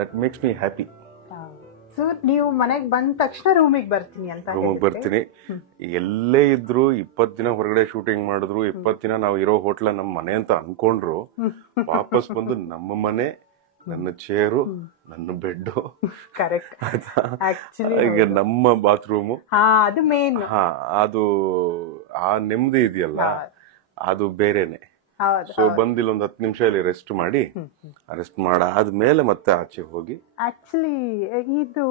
That makes me happy. So ನೀವು ಮನೆಗೆ ಬಂದ ತಕ್ಷಣ ರೂಮಿಗೆ ಬರ್ತೀನಿ ಅಂತ ರೂಮಿಗೆ ಬರ್ತೀನಿ. ಎಲ್ಲೇ ಇದ್ರು 20 ದಿನ ಹೊರಗಡೆ ಶೂಟಿಂಗ್ ಮಾಡಿದ್ರು, 20 ದಿನ ನಾವು ಇರೋ ಹೋಟ್ಲ ನಮ್ಮ ಮನೆ ಅಂತ ಅನ್ಕೊಂಡ್ರು, ವಾಪಸ್ ಬಂದು ನಮ್ಮ ಮನೆ, ನನ್ನ ಚೇರು, ನನ್ನ ಬೆಡ್, ಈಗ ನಮ್ಮ ಬಾತ್ರೂಮು, ಅದು ಮೇನ್. ಅದು ಆ ನೆಮ್ಮದಿ ಇದೆಯಲ್ಲ, ಅದು ಬೇರೆನೆ. ಸೊ ಬಂದಿಲ್ಲ ಒಂದು 10 ನಿಮಿಷ ಇಲ್ಲಿ ರೆಸ್ಟ್ ಮಾಡಿ, ಮಾಡಾದ್ಮೇಲೆ ಮತ್ತೆ ಆಚೆ ಹೋಗಿ, ಆಕ್ಚುಲಿ ಇದು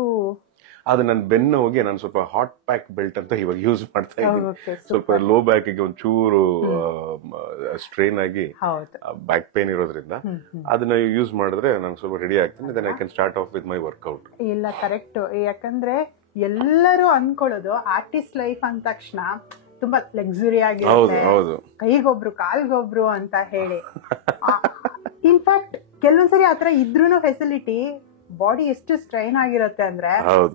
ಅದು ನನ್ನ ಬೆನ್ನ ಹೋಗಿ ನಾನು ಸ್ವಲ್ಪ ಹಾಟ್ ಪ್ಯಾಕ್ ಬೆಲ್ಟ್ ಅಂತ ಇವಾಗ ಯೂಸ್ ಮಾಡ್ತಾ ಇದ್ದೀನಿ. ಸ್ವಲ್ಪ ಲೋ ಬ್ಯಾಕ್ ಗೆ ಒಂಚೂರು ಸ್ಟ್ರೈನ್ ಆಗಿ ಬ್ಯಾಕ್ ಪೇನ್ ಇರೋದ್ರಿಂದ ಅದನ್ನ ಯೂಸ್ ಮಾಡಿದ್ರೆ ನಾನು ಸ್ವಲ್ಪ ರೆಡಿ ಆಗ್ತೀನಿ. Then I can start off with my workout. ಇಲ್ಲ, ಕರೆಕ್ಟ್. ಯಾಕಂದ್ರೆ ಎಲ್ಲರೂ ಅನ್ಕೊಳ್ಳೋದು ಆರ್ಟಿಸ್ಟ್ ಲೈಫ್ ಅಂದ ತಕ್ಷಣ ತುಂಬಾ ಲಕ್ಸುರಿ ಆಗಿರುತ್ತೆ, ಕೈಗೊಬ್ರು ಕಾಲ್ಗೊಬ್ರು ಅಂತ ಹೇಳಿ. ಇನ್ಫ್ಯಾಕ್ಟ್ ಕೆಲವೊಂದ್ಸರಿ ಆತರ ಇದ್ರೂನು ಫೆಸಿಲಿಟಿ ಬಾಡಿ ಎಷ್ಟು ಸ್ಟ್ರೈನ್ ಆಗಿರುತ್ತೆ ಅಂದ್ರೆ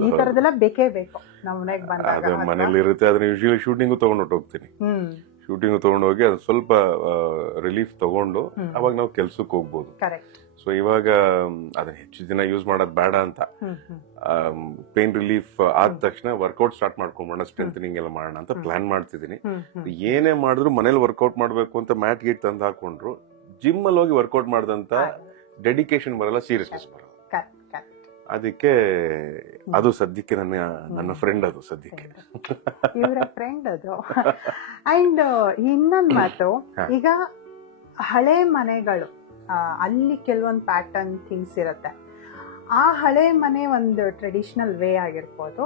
ಈ ತರದೆಲ್ಲ ಬೇಕೇ ಬೇಕು ನಮ್ಮ ಮನೆಗೆ ಬಂದಾಗ. ಮನೇಲಿ ಇರುತ್ತೆ, ಅದನ್ನ ಯೂಶಲಿ ಶೂಟಿಂಗು ತಗೊಂಡು ಹೋಗ್ತೀನಿ. ಶೂಟಿಂಗ್ ತಗೊಂಡು ಹೋಗಿ ಅದು ಸ್ವಲ್ಪ ರಿಲೀಫ್ ತಗೊಂಡು ಅವಾಗ ನಾವು ಕೆಲ್ಸಕ್ಕೆ ಹೋಗ್ಬೋದು. ಸೊ ಇವಾಗ ಅದನ್ನ ಹೆಚ್ಚು ದಿನ ಯೂಸ್ ಮಾಡೋದ್ ಬೇಡ ಅಂತ ಪೇನ್ ರಿಲೀಫ್ ಆದ ತಕ್ಷಣ ವರ್ಕೌಟ್ ಸ್ಟಾರ್ಟ್ ಮಾಡ್ಕೊಂಬೋಣ, ಸ್ಟ್ರೆಂಥನಿಂಗ್ ಎಲ್ಲ ಮಾಡೋಣ ಅಂತ ಪ್ಲಾನ್ ಮಾಡ್ತಿದ್ದೀನಿ. ಏನೇ ಮಾಡಿದ್ರು ಮನೇಲಿ ವರ್ಕೌಟ್ ಮಾಡ್ಬೇಕು ಅಂತ ಮ್ಯಾಟ್ ಗೀಟ್ ತಂದು ಹಾಕೊಂಡ್ರು ಜಿಮ್ ಅಲ್ಲಿ ಹೋಗಿ ವರ್ಕೌಟ್ ಮಾಡ್ದಂತ ಡೆಡಿಕೇಶನ್ ಬರಲ್ಲ, ಸೀರಿಯಸ್ನೆಸ್ ಬರಲ್ಲ. ಅದಕ್ಕೆ ಅದು ಸದ್ಯಕ್ಕೆ ನನ್ನ ಫ್ರೆಂಡ್, ಅದು ಸದ್ಯಕ್ಕೆ ಇವರ ಫ್ರೆಂಡ್ ಅದು. ಅಂಡ್ ಇನ್ನೊಂದ್ ಮಾತು, ಈಗ ಹಳೆ ಮನೆಗಳು ಅಲ್ಲಿ ಕೆಲವೊಂದು ಪ್ಯಾಟರ್ನ್ ಥಿಂಗ್ಸ್ ಇರುತ್ತೆ. ಆ ಹಳೆ ಮನೆ ಒಂದು ಟ್ರೆಡಿಷನಲ್ ವೇ ಆಗಿರ್ಬೋದು.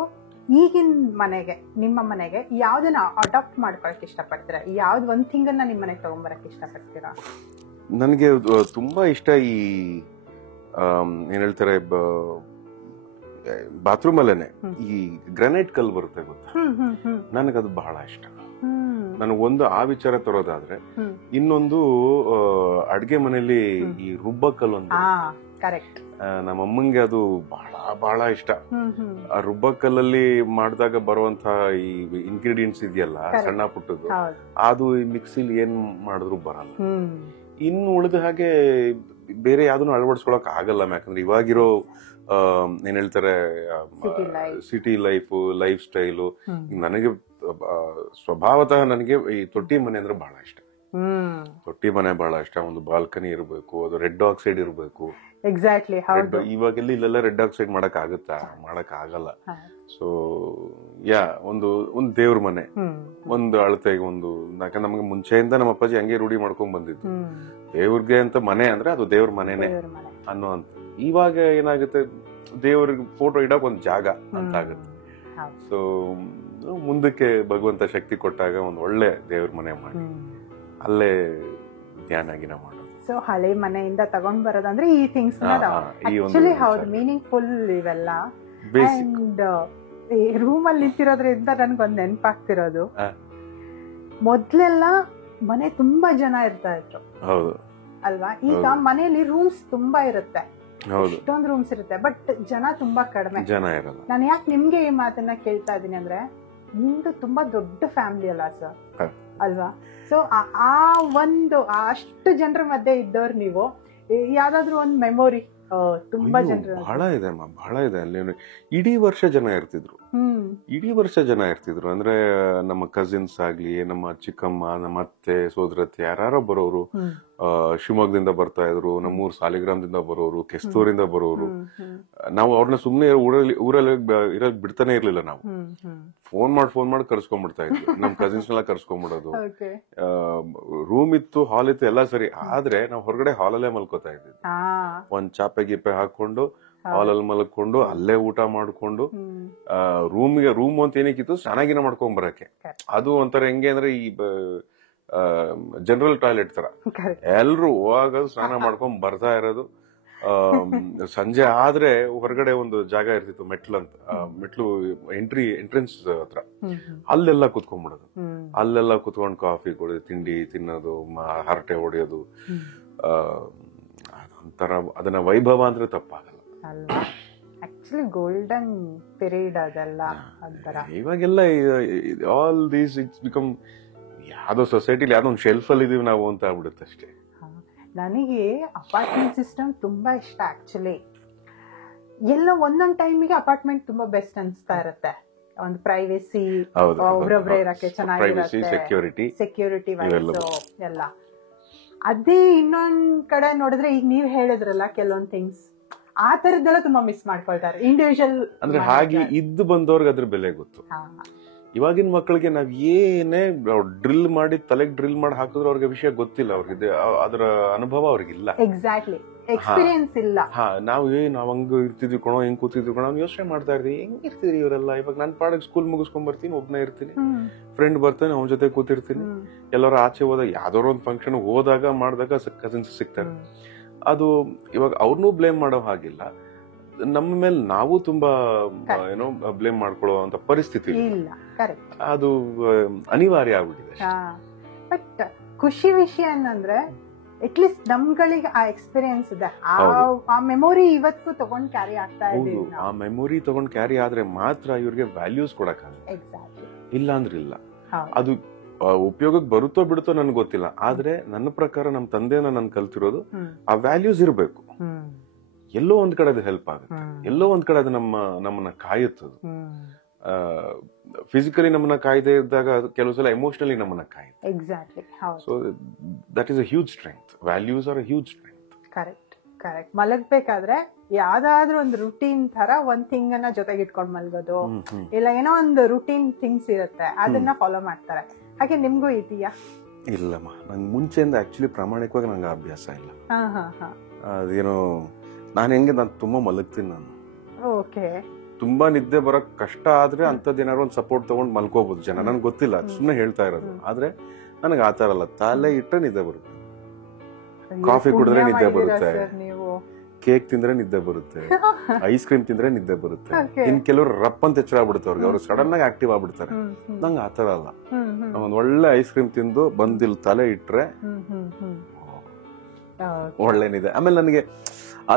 ಈಗಿನ ಮನೆಗೆ, ನಿಮ್ಮ ಮನೆಗೆ ಯಾವ್ದನ್ನ ಅಡಾಪ್ಟ್ ಮಾಡ್ಕೊಳಕ್ ಇಷ್ಟಪಡ್ತೀರಾ? ಯಾವ್ದು ಒಂದ್ ಥಿಂಗ್ ಅನ್ನ ನಿಮ್ ಮನೆಗೆ ತಗೊಂಡ್ಬರಕ್ ಇಷ್ಟಪಡ್ತೀರಾ? ನನಗೆ ತುಂಬಾ ಇಷ್ಟ ಈ ಏನ್ ಹೇಳ್ತಾರೆ, ಬಾತ್ರೂಮ್ ಅಲ್ಲೇನೆ ಈ ಗ್ರಾನೈಟ್ ಕಲ್ ಬರುತ್ತೆ ಗೊತ್ತಾ, ನನಗದು ಬಹಳ ಇಷ್ಟ. ನನಗೊಂದು ಆ ವಿಚಾರ ತರೋದಾದ್ರೆ, ಇನ್ನೊಂದು ಅಡ್ಗೆ ಮನೆಯಲ್ಲಿ ಈ ರುಬ್ಬ ಕಲ್ಲು ಅಂತ, ನಮ್ಮ ಅಮ್ಮಂಗೆ ಅದು ಬಹಳ ಬಹಳ ಇಷ್ಟ. ಆ ರುಬ್ಬ ಕಲ್ಲಲ್ಲಿ ಮಾಡಿದಾಗ ಬರುವಂತ ಈ ಇಂಗ್ರೀಡಿಯೆಂಟ್ಸ್ ಇದೆಯಲ್ಲ ಸಣ್ಣ ಪುಟ್ಟದ್ದು, ಅದು ಈ ಮಿಕ್ಸಿಲಿ ಏನ್ ಮಾಡಿದ್ರು ಬರಲ್ಲ. ಇನ್ನು ಉಳಿದ ಹಾಗೆ ಬೇರೆ ಯಾವ್ದನ್ನು ಅಳವಡಿಸ್ಕೊಳಕ್ ಆಗಲ್ಲ. ಯಾಕಂದ್ರೆ ಇವಾಗಿರೋ ಏನ್ ಹೇಳ್ತಾರೆ ಸಿಟಿ ಲೈಫ್ ಸ್ಟೈಲು, ನನಗೆ ಸ್ವಭಾವತಃ ನನಗೆ ಈ ತೊಟ್ಟಿ ಮನೆ ಅಂದ್ರೆ ಬಹಳ ಇಷ್ಟ. ತೊಟ್ಟಿ ಮನೆ ಬಹಳ ಇಷ್ಟ. ಒಂದು ಬಾಲ್ಕನಿ ಇರಬೇಕು, ಅದು ರೆಡ್ ಆಕ್ಸೈಡ್ ಇರಬೇಕು. ಎಕ್ಸಾಕ್ಟ್ಲಿ. ಇವಾಗೆಲ್ಲ ಇಲ್ಲೆಲ್ಲ ರೆಡ್ ಆಕ್ಸೈಡ್ ಮಾಡಕ್ ಆಗುತ್ತಾ? ಮಾಡಕ್ ಆಗಲ್ಲ. ಸೊ ಒಂದು ದೇವ್ರ ಮನೆ, ಒಂದು ಅಳತೆಗೆ ಒಂದು, ಯಾಕಂದ್ರೆ ನಮ್ಗೆ ಮುಂಚೆಯಿಂದ ನಮ್ಮ ಅಪ್ಪಾಜಿ ಹಂಗೆ ರೂಢಿ ಮಾಡ್ಕೊಂಡ್ ಬಂದಿದ್ದು, ದೇವ್ರಿಗೆ ಅಂತ ಮನೆ ಅಂದ್ರೆ ಅದು ದೇವ್ರ ಮನೆನೆ ಅನ್ನೋ ಅಂತ. ಇವಾಗ ಏನಾಗುತ್ತೆ, ದೇವ್ರಿಗೆ ಫೋಟೋ ಇಡಕ್ ಒಂದ್ ಜಾಗ ಅಂತ ಆಗುತ್ತೆ. ಸೊ ಮುಂದಕ್ಕೆ ಭಗವಂತ ಶಕ್ತಿ ಕೊಟ್ಟಾಗ ಒಂದ್ ಒಳ್ಳೆ ದೇವ್ರ ಮನೆ ಮಾಡಿ ಅಲ್ಲೇ ಧ್ಯಾನ ಗಿನ ಮಾಡೋದು. ಸೊ ಹಳೆ ಮನೆಯಿಂದ ತಗೊಂಡ್ ಬರೋದಂದ್ರೆ ಈ ಥಿಂಗ್ಸ್ ಆಕ್ಚುಲಿ ಹೌದು ಮೀನಿಂಗ್ಫುಲ್ ಇವೆಲ್ಲ. ಅಂಡ್ ರೂಮ್ ಅಲ್ಲಿ ನಿಂತಿರೋದ್ರಿಂದ ನನ್ಗೊಂದ್ ನೆನಪಾಗ್ತಿರೋದು, ಮೊದ್ಲೆಲ್ಲ ಮನೆ ತುಂಬಾ ಜನ ಇರ್ತಾ ಇದ್ರು ಅಲ್ವಾ? ಈಗ ಮನೆಯಲ್ಲಿ ರೂಮ್ಸ್ ತುಂಬಾ ಇರುತ್ತೆ, ಎಷ್ಟೊಂದು ರೂಮ್ಸ್ ಇರುತ್ತೆ, ಬಟ್ ಜನ ತುಂಬಾ ಕಡಿಮೆ. ನಾನು ಯಾಕೆ ನಿಮ್ಗೆ ಈ ಮಾತನ್ನ ಕೇಳ್ತಾ ಇದೀನಿ ಅಂದ್ರೆ, ನಿಮ್ದು ತುಂಬಾ ದೊಡ್ಡ ಫ್ಯಾಮಿಲಿ ಅಲ್ಲ ಸರ್, ಅಲ್ವಾ? ಸೊ ಆ ಒಂದು ಅಷ್ಟು ಜನರ ಮಧ್ಯೆ ಇದ್ದವ್ರು ನೀವು, ಯಾವ್ದಾದ್ರು ಒಂದು ಮೆಮೊರಿ? ತುಂಬಾ ಜನರು ಬಹಳ ಇದೆ ಅಲ್ಲಿ. ಇಡೀ ವರ್ಷ ಜನ ಇರ್ತಿದ್ರು. ಅಂದ್ರೆ ನಮ್ಮ ಕಸಿನ್ಸ್ ಆಗ್ಲಿ, ನಮ್ಮ ಚಿಕ್ಕಮ್ಮ, ನಮ್ಮ ಅತ್ತೆ, ಸೋದರತ್ತೆ ಯಾರು ಬರೋರು. ಶಿವಮೊಗ್ಗದಿಂದ ಬರ್ತಾ ಇದ್ರು, ನಮ್ಮೂರ್ ಸಾಲಿಗ್ರಾಮದಿಂದ ಬರೋರು, ಕೆಸ್ತೂರಿಂದ ಬರೋರು. ನಾವು ಅವ್ರನ್ನ ಸುಮ್ನೆ ಊರಲ್ಲಿ ಇರೋದ್ ಬಿಡ್ತಾನೆ ಇರ್ಲಿಲ್ಲ. ನಾವು ಫೋನ್ ಮಾಡಿ ಕರ್ಸ್ಕೊಂಡ್ಬಿಡ್ತಾ ಇದ್ವಿ. ನಮ್ ಕಸಿನ್ಸ್ ನೆಲ್ಲ ಕರ್ಸ್ಕೊಂಡ್ಬಿಡೋದು. ರೂಮ್ ಇತ್ತು, ಹಾಲ್ ಇತ್ತು, ಎಲ್ಲ ಸರಿ. ಆದ್ರೆ ನಾವು ಹೊರಗಡೆ ಹಾಲಲ್ಲೇ ಮಲ್ಕೋತಾ ಇದ್ವಿ. ಒಂದ್ ಚಾಪೆ ಗಿಪೆ ಹಾಕೊಂಡು ಹಾಲಲ್ಲಿ ಮಲ್ಕೊಂಡು ಅಲ್ಲೇ ಊಟ ಮಾಡ್ಕೊಂಡು, ರೂಮ್ ಅಂತ ಏನಕ್ಕಿತ್ತು, ಸ್ನಾನಾಗಿನ ಮಾಡ್ಕೊಂಡ್ ಬರಕ್ಕೆ. ಅದು ಒಂಥರ ಹೆಂಗೆ ಅಂದ್ರೆ ಈ ಜನರಲ್ ಟಾಯ್ಲೆಟ್ ತರ ಎಲ್ರು ಹೋಗೋದು, ಸ್ನಾನ ಮಾಡ್ಕೊಂಡ್ ಬರ್ತಾ ಇರೋದು. ಸಂಜೆ ಆದ್ರೆ ಹೊರಗಡೆ ಒಂದು ಜಾಗ ಇರ್ತಿತ್ತು, ಮೆಟ್ಲು ಎಂಟ್ರೆನ್ಸ್ ಹತ್ರ, ಅಲ್ಲೆಲ್ಲ ಕುತ್ಕೊಂಡ್ಬಿಡೋದು. ಅಲ್ಲೆಲ್ಲ ಕುತ್ಕೊಂಡು ಕಾಫಿ ಕುಡಿದು, ತಿಂಡಿ ತಿನ್ನೋದು, ಹರಟೆ ಹೊಡೆಯೋದು. ಅದೊಂಥರ, ಅದನ್ನ ವೈಭವ ಅಂದ್ರೆ ತಪ್ಪಾಗಲ್ಲ. ಆಕ್ಚುಲಿ ಗೋಲ್ಡನ್ ಪೀರಿಯಡ್ ಅದೆಲ್ಲ. ಇವಾಗೆಲ್ಲ ಆಲ್ ದೀಸ್ ಇಟ್ಸ್ ಬಿಕಮ್ ಯಾವ್ದೋ ಸೊಸೈಟಿಲಿ ಯಾವ್ದೋ ಒಂದು ಶೆಲ್ಫ್ ಅಲ್ಲಿ ಇದೀವಿ ನಾವು ಅಂತ ಆಗ್ಬಿಡುತ್ತೆ ಅಷ್ಟೇ. ನನಗೆ ಅಪಾರ್ಟ್ಮೆಂಟ್ ಸಿಸ್ಟಮ್ ತುಂಬಾ ಇಷ್ಟ ಆಕ್ಚುಲಿ. ಎಲ್ಲ ಒಂದೊಂದ್ ಟೈಮಿಗೆ ಅಪಾರ್ಟ್ಮೆಂಟ್ ತುಂಬಾ ಬೆಸ್ಟ್ ಅನ್ಸ್ತಾ ಇರುತ್ತೆ. ಒಂದು ಪ್ರೈವೇಸಿ, ಒಬ್ರೊಬ್ರೆ ಇರಕ್ಕೆ ಚೆನ್ನಾಗಿರುತ್ತೆ, ಸೆಕ್ಯೂರಿಟಿ ವೈಸ್ ಎಲ್ಲ. ಅದೇ ಇನ್ನೊಂದ್ ಕಡೆ ನೋಡಿದ್ರೆ ಈಗ ನೀವ್ ಹೇಳಿದ್ರಲ್ಲ ಕೆಲವೊಂದ್ ಥಿಂಗ್ಸ್ ಆ ತರದ್ದೆಲ್ಲ ತುಂಬಾ ಮಿಸ್ ಮಾಡ್ಕೊಳ್ತಾರೆ ಇಂಡಿವಿಜುವಲ್. ಅಂದ್ರೆ ಹಾಗೆ ಇದ್ದು ಬಂದವ್ರಿಗೆ ಅದ್ರ ಬೆಲೆ ಗೊತ್ತು. ಇವಾಗಿನ ಮಕ್ಕಳಿಗೆ ನಾವ್ ಏನೇ ಡ್ರಿಲ್ ಮಾಡಿ ತಲೆಗೆ ಡ್ರಿಲ್ ಮಾಡಿ ಹಾಕಿದ್ರು ಅವ್ರಿಗೆ ವಿಷಯ ಗೊತ್ತಿಲ್ಲ, ಅವ್ರಿಗೆ ಅದರ ಅನುಭವ ಅವ್ರಿಗಿಲ್ಲ. ಎಕ್ಸಾಕ್ಟ್ಲಿ, ಎಕ್ಸ್ಪೀರಿಯನ್ಸ್ ಇಲ್ಲ. ನಾವ್ ಹಂಗ ಇರ್ತಿದ್ವಿ ಕಣೋ, ಹೆಂಗ್ ಕೂತಿದ್ವಿ ಕಣೋ, ಯೋಚನೆ ಮಾಡ್ತಾ ಇರ್ತೀವಿ ಹೆಂಗ್ ಇರ್ತಿದ್ರಿ ಇವರೆಲ್ಲ. ಇವಾಗ ನನ್ ಪಾಡಿಗೆ ಸ್ಕೂಲ್ ಮುಗಿಸ್ಕೊಂಡ್ ಬರ್ತೀನಿ, ಒಬ್ನೇ ಇರ್ತೀನಿ, ಫ್ರೆಂಡ್ ಬರ್ತಾನೆ, ಅವನ ಜೊತೆ ಕೂತಿರ್ತೀನಿ. ಎಲ್ಲರೂ ಆಚೆ ಹೋದಾಗ ಯಾವ್ದಾರ ಒಂದು ಫಂಕ್ಷನ್ ಹೋದಾಗ ಮಾಡಿದಾಗ ಕಸಿನ್ಸ್ ಸಿಗ್ತಾರೆ. ಅದು ಇವಾಗ ಅವ್ರನ್ನೂ ಬ್ಲೇಮ್ ಮಾಡೋ ಹಾಗಿಲ್ಲ, ನಮ್ಮ ಮೇಲೆ ನಾವು ತುಂಬಾ ಏನೋ ಬ್ಲೇಮ್ ಮಾಡ್ಕೊಳ್ಳೋ ಅಂತ ಪರಿಸ್ಥಿತಿ ಇಲ್ಲ. ಅದು ಅನಿವಾರ್ಯ ಆಗ್ಬಿಟ್ಟಿದೆ. ಬಟ್ ಖುಷಿ ವಿಷಯ ಏನಂದ್ರೆ ಅಟ್ಲೀಸ್ಟ್ ನಮ್ಗಳಿಗೆ ಆ ಎಕ್ಸ್ಪೀರಿಯನ್ಸ್ ಇದೆ, ಆ ಮೆಮೊರಿ ಇವತ್ತು ತಗೊಂಡ್ ಕ್ಯಾರಿ ಆಗ್ತಾ ಇದೆ. ಆ ಮೆಮೊರಿ ತಗೊಂಡ್ ಕ್ಯಾರಿ ಆದ್ರೆ ಮಾತ್ರ ಇವ್ರಿಗೆ ವ್ಯಾಲ್ಯೂಸ್ ಕೊಡಕ್ಕಾಗಲ್ಲ, ಇಲ್ಲ ಅಂದ್ರೆ ಇಲ್ಲ. ಅದು ಉಪಯೋಗಕ್ಕೆ ಬರುತ್ತೋ ಬಿಡುತ್ತೋ ನನ್ಗೆ ಗೊತ್ತಿಲ್ಲ, ಆದ್ರೆ ನನ್ನ ಪ್ರಕಾರ ನಮ್ಮ ತಂದೆನ ನಾನು ಕಲ್ತಿರೋದು ಆ ವ್ಯಾಲ್ಯೂಸ್ ಇರ್ಬೇಕು. ಎಲ್ಲೋ ಒಂದ್ ಕಡೆ ಅದು ಹೆಲ್ಪ್ ಆಗುತ್ತೆ, ಎಲ್ಲೋ ಒಂದ್ ಕಡೆ ಅದು ನಮ್ಮನ್ನ ಕಾಯುತ್ತದು. ಫಿಸಿಕಲಿ ನಮ್ಮನ್ನ ಕಾಯ್ದೆ ಇದ್ದಾಗ ಕೆಲವು ಸಲ ಎಮೋಷನಲಿ ನಮ್ಮನ್ನ ಕಾಯುತ್ತೆ. So that is a huge strength. Values are a huge strength. Correct. ಮಲಗ್ಬೇಕಾದ್ರೆ ಯಾವ್ದಾದ್ರು ಒಂದು ರುಟೀನ್ ತರ ಒಂದ್ ಥಿಂಗ್ ಅನ್ನ ಜೊತೆಗೆ ಇಟ್ಕೊಂಡ್ ಮಲ್ಗೋದು, ಇಲ್ಲ ಏನೋ ಒಂದು ರುಟೀನ್ ಥಿಂಗ್ಸ್ ಇರುತ್ತೆ, ಅದನ್ನ ಫಾಲೋ ಮಾಡ್ತಾರೆ. ಹಾಗೆ ನಿಮ್ಗೂ ಇದೆಯಾ? ಇಲ್ಲಮ್ಮ, ನಂಗೆ ಮುಂಚೆಯಿಂದ ಆಕ್ಚುಲಿ ಪ್ರಾಮಾಣಿಕವಾಗಿ ನಂಗೆ ಅಭ್ಯಾಸ ಇಲ್ಲ. ಅದೇನೋ ನಾನು ತುಂಬಾ ಮಲಗ್ತೀನಿ. ನಾನು ತುಂಬಾ ನಿದ್ದೆ ಬರೋಕ್ ಕಷ್ಟ ಆದ್ರೆ ಅಂತದ್ದೇನಾದ್ರು ಒಂದು ಸಪೋರ್ಟ್ ತಗೊಂಡ್ ಮಲ್ಕೋಬಹುದು ಜನ, ನನ್ಗೆ ಗೊತ್ತಿಲ್ಲ, ಸುಮ್ಮನೆ ಹೇಳ್ತಾ ಇರೋದು. ಆದ್ರೆ ನನಗೆ ಆತರ ಅಲ್ಲ, ತಲೆ ಇಟ್ಟರೆ ನಿದ್ದೆ ಬರುತ್ತೆ, ಕಾಫಿ ಕುಡಿದ್ರೆ ನಿದ್ದೆ ಬರುತ್ತೆ, ಕೇಕ್ ತಿಂದ್ರೆ ನಿದ್ದೆ ಬರುತ್ತೆ, ಐಸ್ ಕ್ರೀಮ್ ತಿಂದ್ರೆ ನಿದ್ದೆ ಬರುತ್ತೆ. ಇನ್ ಕೆಲವರು ರಪ್ ಅಂತ ಎಚ್ಚರ ಆಗ್ಬಿಡುತ್ತೆ ಅವ್ರಿಗೆ, ಅವ್ರು ಸಡನ್ ಆಗಿ ಆಕ್ಟಿವ್ ಆಗ್ಬಿಡ್ತಾರೆ. ನಂಗೆ ಆತರ ಅಲ್ಲ, ಒಂದ್ ಒಳ್ಳೆ ಐಸ್ ಕ್ರೀಮ್ ತಿಂದು ಬಂದಿಲ್ ತಲೆ ಇಟ್ರೆ ಒಳ್ಳೆ ನಿದ್ದೆ. ಆಮೇಲೆ ನನಗೆ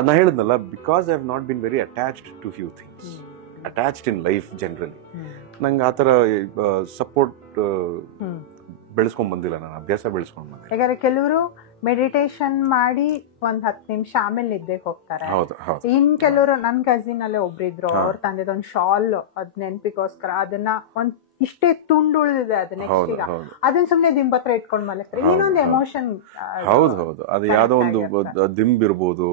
ನಾ ಹೇಳಿದ್ನಲ್ಲ, because I have not been very attached to few things, attached in life generally, ನಂಗೆ ಆತರ ಸಪೋರ್ಟ್ ಬೆಳೆಸ್ಕೊಂಡ್ ಬಂದಿಲ್ಲ, ನಾನು ಅಭ್ಯಾಸ ಬೆಳೆಸ್ಕೊಂಡ್ ಬಂದಿಲ್ಲ. ಯಾಕಂದ್ರೆ ಕೆಲವರು ಮೆಡಿಟೇಷನ್ ಮಾಡಿ ಒಂದ್ 10 ನಿಮಿಷ ಆಮೇಲೆ ನಿದ್ದೆಗೆ ಹೋಗ್ತಾರೆ. ಇನ್ ಕೆಲವರು ನನ್ ಕಸಿನ್ ಅಲ್ಲೇ ಒಬ್ರಿದ್ರು, ಅವ್ರ ತಂದೆದೊಂದ್ ಶಾಲ್ ಅದ್ ನೆನ್ಪಿಗೋಸ್ಕರ ಅದನ್ನ ಒಂದ್ ಇಷ್ಟೇ ತುಂಡು ಉಳಿದಿದೆ, ಅದು ನೆಕ್ಸ್ಟ್ ಈಗ ಅದನ್ನ ಸುಮ್ನೆ ದಿಂಬತ್ರ ಇಟ್ಕೊಂಡ್ ಮಲಗ್ತಾರೆ. ಇನ್ನೊಂದು ಎಮೋಷನ್. ಹೌದು, ಅದು ಯಾವ್ದೋ ಒಂದು ದಿಂಬ್ ಇರ್ಬೋದು,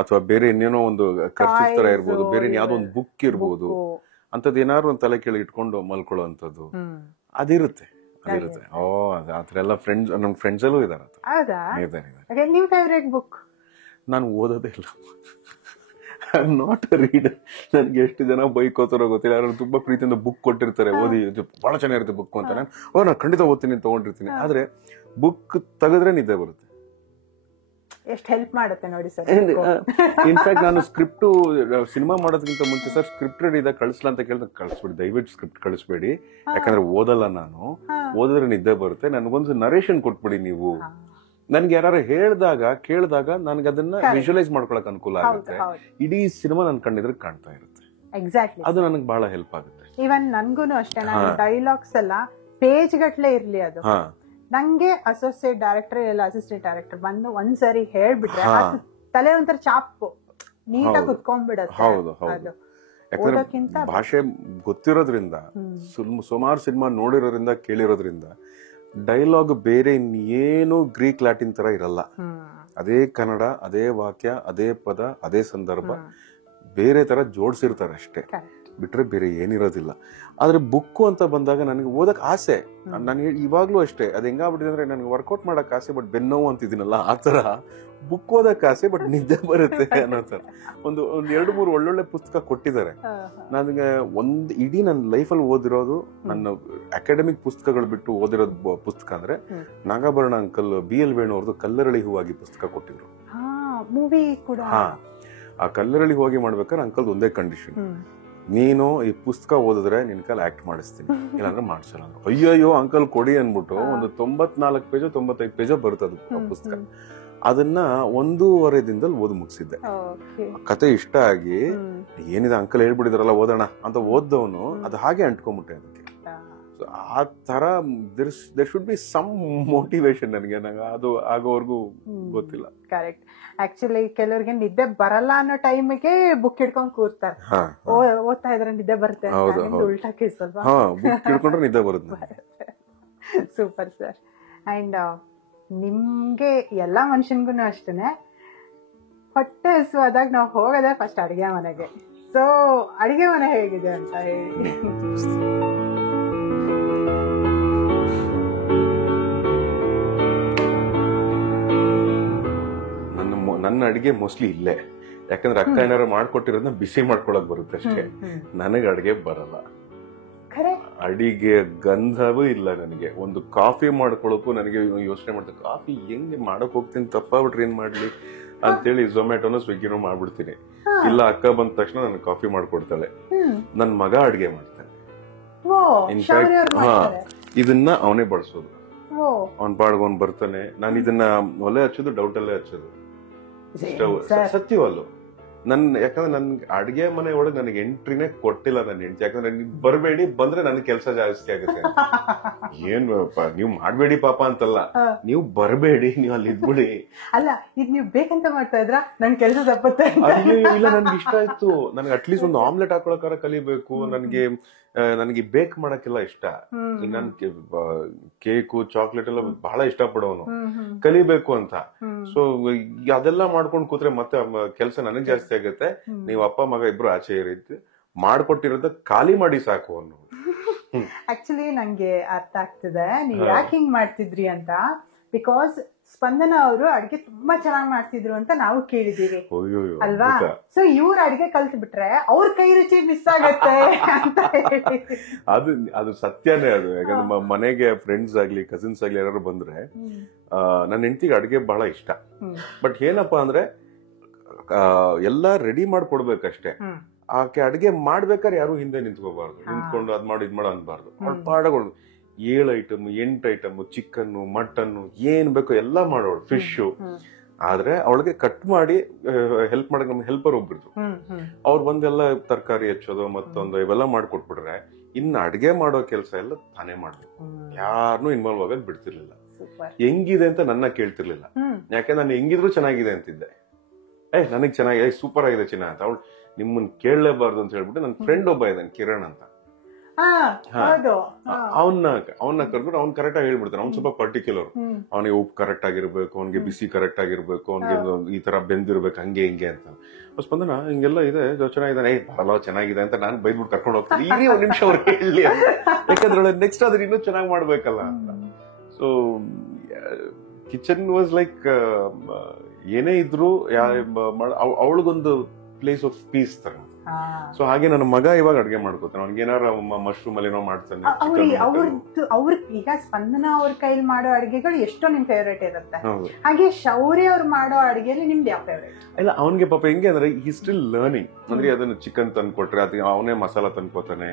ಅಥವಾ ಬೇರೆ ಇನ್ನೇನೋ ಒಂದು ಕರ್ಚಿಫ್ ತರ ಇರ್ಬೋದು, ಬೇರೆ ಯಾವ್ದೋ ಒಂದು ಬುಕ್ ಇರ್ಬೋದು, ಅಂತದ್ ಏನಾದ್ರು ಒಂದ್ ತಲೆ ಕೆಳಗೆ ಇಟ್ಕೊಂಡು ಮಲ್ಕೊಳ್ಳೋ ಅಂತದ್ದು ಅದಿರುತ್ತೆ. ಆತರ ಎಲ್ಲ ಫ್ರೆಂಡ್ಸ್, ನಮ್ ಫ್ರೆಂಡ್ಸ್ ಅಲ್ಲೂ ಇದಾರೆ. ನಿಮ್ ಫೇವರೇಟ್ ಬುಕ್? ನಾನು ಓದೋದೇ ಇಲ್ಲ, I am not a reader. ನನ್ಗೆ ಎಷ್ಟು ಜನ ಬೈಕೋತಾರೋ ಗೊತ್ತಿಲ್ಲ, ಯಾರು ತುಂಬಾ ಪ್ರೀತಿಯಿಂದ ಬುಕ್ ಕೊಟ್ಟಿರ್ತಾರೆ, ಓದಿ ಬಹಳ ಚೆನ್ನಾಗಿರುತ್ತೆ ಬುಕ್ ಅಂತ, ನಾನು ಖಂಡಿತ ಓದ್ತೀನಿ ತಗೊಂಡಿರ್ತೀನಿ. ಆದ್ರೆ ಬುಕ್ ತೆಗೆದ್ರೆ ನಿದ್ದೆ ಬರುತ್ತೆ. ಎಷ್ಟು ಹೆಲ್ಪ್ ಮಾಡುತ್ತೆ ನೋಡಿ ಸರ್. ಇನ್ಫ್ಯಾಕ್ಟ್ ನಾನು ಸ್ಕ್ರಿಪ್ಟ್ ಸಿನಿಮಾ ಮಾಡೋದಕ್ಕಿಂತ ಮುಂಚೆ ಸರ್ ಸ್ಕ್ರಿಪ್ಟ್ ರೆಡಿ ಇದಾಗ ಕಳಿಸ್ಲಾ ಅಂತ ಕೇಳಿದಾಗ ಕಳಿಸ್ಬೇಡಿ, ದಯವಿಟ್ಟು ಸ್ಕ್ರಿಪ್ಟ್ ಕಳಿಸ್ಬೇಡಿ, ಯಾಕಂದ್ರೆ ಓದಲ್ಲ ನಾನು, ಓದಿದ್ರೆ ನಿದ್ದೆ ಬರುತ್ತೆ. ನನ್ಗೊಂದು ನರೇಷನ್ ಕೊಟ್ಬಿಡಿ ನೀವು. ನನ್ಗೆ ಯಾರು ಕೇಳಿದಾಗ ನನ್ಗೆ ಅದನ್ನ ವಿಜುವಲೈಸ್ ಮಾಡ್ಕೊಳಕ್ ಅನುಕೂಲ ಆಗುತ್ತೆ. ಇಡೀ ಸಿನಿಮಾ ನನ್ ಕಣ್ಣಿದ್ರೆ ಕಾಣ್ತಾ ಇರುತ್ತೆ. ಅದು ನನಗೆ ಬಹಳ ಹೆಲ್ಪ್ ಆಗುತ್ತೆ. ಇವನ್ ನನ್ಗೂನು ಅಷ್ಟೇ, ನಾನು ಡೈಲಾಗ್ಸ್ ಎಲ್ಲ ಪೇಜ್ ಗಟ್ಲೆ ಇರ್ಲಿ, ಅದು ನಂಗೆ ಅಸೋಸಿಯೇಟ್ ಡೈರೆಕ್ಟರ್ ಇಲ್ಲ ಅಸಿಸ್ಟೆಂಟ್ ಡೈರೆಕ್ಟರ್ ಬಂದು ಒಂದ್ಸರಿ ಹೇಳ್ಬಿಟ್ರೆ ತಲೆ ಒಂಥರ ಚಾಪು ನೀಟಾಗಿ ಕುತ್ಕೊಂಡ್ಬಿಡತ್ತೆ. ಯಾಕಂದ್ರೆ ಭಾಷೆ ಗೊತ್ತಿರೋದ್ರಿಂದ, ಸುಮಾರು ಸಿನಿಮಾ ನೋಡಿರೋದ್ರಿಂದ, ಕೇಳಿರೋದ್ರಿಂದ, ಡೈಲಾಗ್ ಬೇರೆ ಇನ್ನೇನು ಗ್ರೀಕ್ ಲ್ಯಾಟಿನ್ ತರ ಇರಲ್ಲ. ಅದೇ ಕನ್ನಡ, ಅದೇ ವಾಕ್ಯ, ಅದೇ ಪದ, ಅದೇ ಸಂದರ್ಭ, ಬೇರೆ ತರ ಜೋಡಿಸಿರ್ತಾರೆ ಅಷ್ಟೇ, ಬಿಟ್ರೆ ಬೇರೆ ಏನಿರೋದಿಲ್ಲ. ಆದ್ರೆ ಬುಕ್ಕು ಅಂತ ಬಂದಾಗ ನನಗೆ ಓದಕ್ ಆಸೆ. ನಾನು ಇವಾಗ್ಲೂ ಅಷ್ಟೇ, ಅದ್ ಹೆಂಗಾಗ್ಬಿಟ್ಟಿದೆ ಅಂದ್ರೆ ನನಗೆ ವರ್ಕೌಟ್ ಮಾಡಕ್ ಆಸೆ, ಬಟ್ ಬೆನ್ನೋವು ಅಂತಿದ್ದೀನಲ್ಲ ಆತರ ಬುಕ್ ಓದಕ್ ಆಸೆ, ಬಟ್ ನಿದ್ದೆ ಬರುತ್ತೆ ಅನ್ನೋ ತರ. ಒಂದು 2-3 ಒಳ್ಳೊಳ್ಳೆ ಪುಸ್ತಕ ಕೊಟ್ಟಿದ್ದಾರೆ ನನಗೆ. ಇಡೀ ನನ್ನ ಲೈಫಲ್ಲಿ ಓದಿರೋದು, ನನ್ನ ಅಕಾಡೆಮಿಕ್ ಪುಸ್ತಕಗಳು ಬಿಟ್ಟು ಓದಿರೋದು ಪುಸ್ತಕ ಅಂದ್ರೆ ನಾಗಾಭರಣ ಅಂಕಲ್ BL ವೇಣು ಅವ್ರದ್ದು ಕಲ್ಲರಳಿ ಹೂವಾಗಿ ಪುಸ್ತಕ ಕೊಟ್ಟಿದ್ರು. ಆ ಕಲ್ಲರಳಿ ಹೂವಾಗಿ ಮಾಡ್ಬೇಕಾದ್ರೆ ಅಂಕಲ್ ಒಂದೇ ಕಂಡೀಷನ್, ನೀನು ಈ ಪುಸ್ತಕ ಓದಿದ್ರೆ ನಿನ್ ಕೈಲಿ ಆಕ್ಟ್ ಮಾಡಿಸ್ತೀನಿ, ಇಲ್ಲಾಂದ್ರೆ ಮಾಡ್ಸಲ್ಲ. ಅಯ್ಯಯ್ಯೋ ಅಂಕಲ್ ಕೊಡಿ ಅನ್ಬಿಟ್ಟು ಒಂದು 94 ಪೇಜೋ 95 ಪೇಜೋ ಬರ್ತದೆ ಪುಸ್ತಕ. ಅದನ್ನ 1.5 ದಿನದಲ್ಲಿ ಓದಿ ಮುಗಿಸಿದ್ದೆ. ಕತೆ ಇಷ್ಟ ಆಗಿ, ಏನಿದೆ ಅಂಕಲ್ ಹೇಳ್ಬಿಡಿದಾರಲ್ಲ ಓದೋಣ ಅಂತ ಓದ್ದವನು ಅದು ಹಾಗೆ ಅಂಟ್ಕೊಂಡ್ಬಿಟ್ಟೆ ಅದಕ್ಕೆ. ಆ ತರ there should be some motivation ನನಗೆ ಅದು ಆಗೋವರೆಗೂ ಗೊತ್ತಿಲ್ಲ. ಕರೆಕ್ಟ್. ಆಕ್ಚುಲಿ ಕೆಲವ್ರಿಗೆ ನಿದ್ದೆ ಬರಲ್ಲ ಅನ್ನೋ ಟೈಮಿಗೆ ಬುಕ್ ಹಿಡ್ಕೊಂಡ್ ಕೂರ್ತಾರೆ, ಓದ್ತಾ ಇದ್ರೆ ನಿದ್ದೆ ಬರುತ್ತೆ, ಉಲ್ಟಾ ಕೇಸ್ ಅಲ್ವಾ? ಬುಕ್ ಹಿಡ್ಕೊಂಡ್ರೆ ನಿದ್ದೆ ಬರುತ್ತೆ. Super sir. ಅಂಡ್ ನಿಮ್ಗೆ ಎಲ್ಲಾ ಮನುಷ್ಯನ್ಗು ಅಷ್ಟೇನೆ ಹೊಟ್ಟೆ ಹಸುವಾದಾಗ ನಾವು ಹೋಗೋದೇ ಫಸ್ಟ್ ಅಡಿಗೆ ಮನೆಗೆ. ಸೊ ಅಡಿಗೆ ಮನೆ ಹೇಗಿದೆ ಅಂತ ಹೇಳಿ. ನನ್ನ ಅಡಿಗೆ ಮೋಸ್ಟ್ಲಿ ಇಲ್ಲೇ, ಯಾಕಂದ್ರೆ ಅಕ್ಕ ಏನಾರ ಮಾಡ್ಕೊಟ್ಟಿರೋದನ್ನ ಬಿಸಿ ಮಾಡ್ಕೊಳಕ್ ಬರುತ್ತೆ ಅಷ್ಟೇ. ನನಗೆ ಅಡಿಗೆ ಬರಲ್ಲ, ಅಡಿಗೆ ಗಂಧವೂ ಇಲ್ಲ ನನಗೆ. ಒಂದು ಕಾಫಿ ಮಾಡ್ಕೊಳಕ್ಕೂ ನನಗೆ ಯೋಚನೆ ಮಾಡ್ತೀನಿ, ಕಾಫಿ ಹೆಂಗೆ ಮಾಡಕ್ ಹೋಗ್ತೀನಿ, ತಪ್ಪಾಗ್ಬಿಟ್ರೆ ಏನ್ ಮಾಡ್ಲಿ ಅಂತೇಳಿ ಝೊಮ್ಯಾಟೋನೋ ಸ್ವಿಗ್ಗಿನೋ ಮಾಡ್ಬಿಡ್ತೀನಿ. ಇಲ್ಲ ಅಕ್ಕ ಬಂದ ತಕ್ಷಣ ನನಗೆ ಕಾಫಿ ಮಾಡ್ಕೊಡ್ತಾಳೆ. ನನ್ ಮಗ ಅಡಿಗೆ ಮಾಡ್ತಾನೆ. ಇನ್ಫ್ಯಾಕ್ಟ್ ಇದನ್ನ ಅವನೇ ಬಳಸೋದು, ಅವನ್ ಪಾಡ್ಗ ಅವ್ನ್ ಬರ್ತಾನೆ. ನಾನು ಇದನ್ನ ಒಲೆ ಹಚ್ಚೋದು ಡೌಟ್ ಅಲ್ಲೇ ಹಚ್ಚೋದು, ಸತ್ಯವಲ್ಲು. ಯಾಕಂದ್ರೆ ನನ್ ಅಡ್ಗೆ ಮನೆ ಒಳಗೆ ನನಗೆ ಎಂಟ್ರಿನೇ ಕೊಟ್ಟಿಲ್ಲ ನನ್ನ ಹೆಂಡತಿ. ಯಾಕಂದ್ರೆ ನೀವ್ ಬರ್ಬೇಡಿ, ಬಂದ್ರೆ ನನ್ ಕೆಲಸ ಜಾಸ್ತಿ ಆಗುತ್ತೆ. ಏನ್ ನೀವ್ ಮಾಡ್ಬೇಡಿ ಪಾಪ ಅಂತಲ್ಲ, ನೀವು ಬರ್ಬೇಡಿ, ನೀವ್ ಅಲ್ಲಿ ಇದ್ಬಿಡಿ. ಅಲ್ಲ, ಇದ್ ನೀವ್ ಬೇಕಂತ ಮಾಡ್ತಾ ಇದ್ರ ನನ್ ಕೆಲಸ ತಪ್ಪತ್ತೆ. ಇಲ್ಲ, ನನ್ಗೆ ಇಷ್ಟ ಆಯ್ತು. ನನ್ಗೆ ಅಟ್ಲೀಸ್ಟ್ ಒಂದು ಆಮ್ಲೆಟ್ ಹಾಕೊಳಕಾರ ಕಲಿಬೇಕು. ನನಗೆ ಬೇಕ್ ಮಾಡಕ್ಕೆಲ್ಲ ಇಷ್ಟ. ನನ್ ಕೇಕು ಚಾಕ್ಲೇಟ್ ಎಲ್ಲ ಬಹಳ ಇಷ್ಟ ಪಡೋನು, ಕಲಿಬೇಕು ಅಂತ. ಸೊ ಅದೆಲ್ಲ ಮಾಡ್ಕೊಂಡ್ ಕೂತ್ರೆ ಮತ್ತೆ ಕೆಲ್ಸ ನನಗ್ ಜಾಸ್ತಿ ಆಗುತ್ತೆ. ನೀವ್ ಅಪ್ಪ ಮಗ ಇಬ್ರು ಆಚೆ ಇರಿದ್ದು ಮಾಡ್ಕೊಟ್ಟಿರೋದ ಖಾಲಿ ಮಾಡಿ ಸಾಕು ಅನ್ನೋ. ಆಕ್ಚುಲಿ ನಂಗೆ ಅರ್ಥ ಆಗ್ತಿದೆ ನೀವ್ ಯಾಕೆ ಹಿಂಗ್ ಮಾಡ್ತಿದ್ರಿ ಅಂತ. ಬಿಕಾಸ್ ಸ್ಪಂದನ ಅವರು ಅಡ್ಗೆ ತುಂಬಾ ಚೆನ್ನಾಗ್ ಮಾಡ್ತಿದ್ರು ಅಂತ ನಾವು ಕೇಳಿದೀವಿ ಅಲ್ವಾ? ಸೊ ಇವ್ರ ಅಡ್ಗೆ ಕಲ್ತ್ ಬಿಟ್ರೆ ಅವ್ರ ಕೈ ರುಚಿ ಮಿಸ್ ಆಗತ್ತೆ ಅಂತ ಹೇಳಿ. ಅದು ಸತ್ಯನೇ ಅದು. ಯಾಕಂದ್ರೆ ಮನೆಗೆ ಫ್ರೆಂಡ್ಸ್ ಆಗ್ಲಿ ಕಸಿನ್ಸ್ ಆಗ್ಲಿ ಯಾರು ಬಂದ್ರೆ ನನ್ನ ಹೆಂಡತಿಗೆ ಅಡ್ಗೆ ಬಹಳ ಇಷ್ಟ. ಬಟ್ ಏನಪ್ಪಾ ಅಂದ್ರೆ ಎಲ್ಲಾ ರೆಡಿ ಮಾಡ್ಕೊಡ್ಬೇಕಷ್ಟೇ. ಆಕೆ ಅಡ್ಗೆ ಮಾಡ್ಬೇಕಾದ್ರೆ ಯಾರು ಹಿಂದೆ ನಿಂತ್ಕೋಬಾರ್ದು, ನಿಂತ್ಕೊಂಡು ಅದ್ ಮಾಡು ಇದ್ ಮಾಡು ಅನ್ಬಾರ್ದು. ಅವ್ಳು ಪಾಡಗಳು 7 ಐಟಮ್ 8 ಐಟಮ್, ಚಿಕನ್ನು ಮಟನ್ನು ಏನ್ ಬೇಕೋ ಎಲ್ಲಾ ಮಾಡೋಳು, ಫಿಶು. ಆದ್ರೆ ಅವಳಿಗೆ ಕಟ್ ಮಾಡಿ ಹೆಲ್ಪ್ ಮಾಡಕ್ ನಮ್ ಹೆಲ್ಪರ್ ಒಬ್ರಿದ್ರು. ಅವ್ರು ಬಂದೆಲ್ಲ ತರಕಾರಿ ಹೆಚ್ಚೋದು ಮತ್ತೊಂದು ಇವೆಲ್ಲ ಮಾಡ್ಕೊಟ್ಬಿಟ್ರೆ ಇನ್ನು ಅಡ್ಗೆ ಮಾಡೋ ಕೆಲಸ ಎಲ್ಲ ತಾನೇ ಮಾಡ್ಬೇಕು. ಯಾರನ್ನೂ ಇನ್ವಾಲ್ವ್ ಆಗಕ್ ಬಿಡ್ತಿರ್ಲಿಲ್ಲ. ಹೆಂಗಿದೆ ಅಂತ ನನ್ನ ಕೇಳ್ತಿರ್ಲಿಲ್ಲ, ಯಾಕೆ ನಾನು ಹೆಂಗಿದ್ರು ಚೆನ್ನಾಗಿದೆ ಅಂತಿದ್ದೆ. ನನಗ್ ಚೆನ್ನಾಗಿದೆ, ಸೂಪರ್ ಆಗಿದೆ ಚಿನ್ನ ಅಂತ. ಅವಳು ನಿಮ್ಮನ್ ಕೇಳಲೇಬಾರ್ದು ಅಂತ ಹೇಳ್ಬಿಟ್ಟು ನನ್ನ ಫ್ರೆಂಡ್ ಒಬ್ಬ ಇದ್ದಾನೆ ಕಿರಣ್ ಅಂತ, ಅವನ್ನ ಕರ್ಬಿಟ್ಟು ಅವ್ನ್ ಕರೆಕ್ಟ್ ಆಗಿ ಹೇಳ್ಬಿಡ್ತಾನೆ. ಅವ್ನ್ ಸ್ವಲ್ಪ ಪರ್ಟಿಕ್ಯುಲರ್, ಅವನಿಗೆ ಉಪ್ಪು ಕರೆಕ್ಟ್ ಆಗಿರ್ಬೇಕು, ಅವ್ನಿಗೆ ಬಿಸಿ ಕರೆಕ್ಟ್ ಆಗಿರ್ಬೇಕು, ಅವ್ನಿಗೆ ಈ ತರ ಬೆಂದಿರ್ಬೇಕು, ಹಂಗೆ ಹಿಂಗೆ ಅಂತ. ಸ್ಪಂದನ ಹಿಂಗೆಲ್ಲ ಇದೆ ಚೆನ್ನಾಗಿದೆ, ಬರಲ್ಲ ಚೆನ್ನಾಗಿದೆ ಅಂತ ನಾನು ಬೈದ್ಬಿಟ್ಟು ಕರ್ಕೊಂಡು ಹೋಗ್ತೀನಿ. ಈಗ ಒಂದ್ ನಿಮಿಷ ಅವ್ರು ಹೇಳಿ, ಯಾಕಂದ್ರೆ ನೆಕ್ಸ್ಟ್ ಅದ್ರ ಇನ್ನೂ ಚೆನ್ನಾಗಿ ಮಾಡ್ಬೇಕಲ್ಲ ಅಂತ. ಸೊ ಕಿಚನ್ ವಾಸ್ ಲೈಕ್ ಏನೇ ಇದ್ರು ಅವಳಿಗೊಂದು ಪ್ಲೇಸ್ ಆಫ್ ಪೀಸ್ ತರ. ಸೊ ಹಾಗೆ ನನ್ನ ಮಗ ಇವಾಗ ಅಡ್ಗೆ ಮಾಡ್ಕೋತಾನೆ. ಅವ್ನಿಗೆ ಏನಾರ ಮಶ್ರೂಮ್ ಅಲ್ಲಿ ಏನೋ ಮಾಡ್ತಾನೆ. ಈಗ ಸ್ಪಂದನ ಅವ್ರ ಕೈಲಿ ಮಾಡೋ ಅಡಿಗೆಗಳು ಎಷ್ಟೋ ನಿಮ್ ಫೇವ್ರೇಟ್ ಇರುತ್ತೆ. ಹಾಗೆ ಶೌರ್ಯ ಅವ್ರು ಮಾಡೋ ಅಡಿಗೆಯಲ್ಲಿ ನಿಮ್ದು ಯಾವ ಫೇವ್ರೇಟ್? ಇಲ್ಲ, ಅವನ್ಗೆ ಪಾಪ ಹೆಂಗೆ ಅಂದ್ರೆ ಈ ಸ್ಟಿಲ್ ಲರ್ನಿಂಗ್. ಅಂದ್ರೆ ಅದನ್ನ ಚಿಕನ್ ತಂದ್ಕೊಟ್ರೆ ಅದಕ್ಕೆ ಅವನೇ ಮಸಾಲಾ ತಂದ್ಕೋತಾನೆ.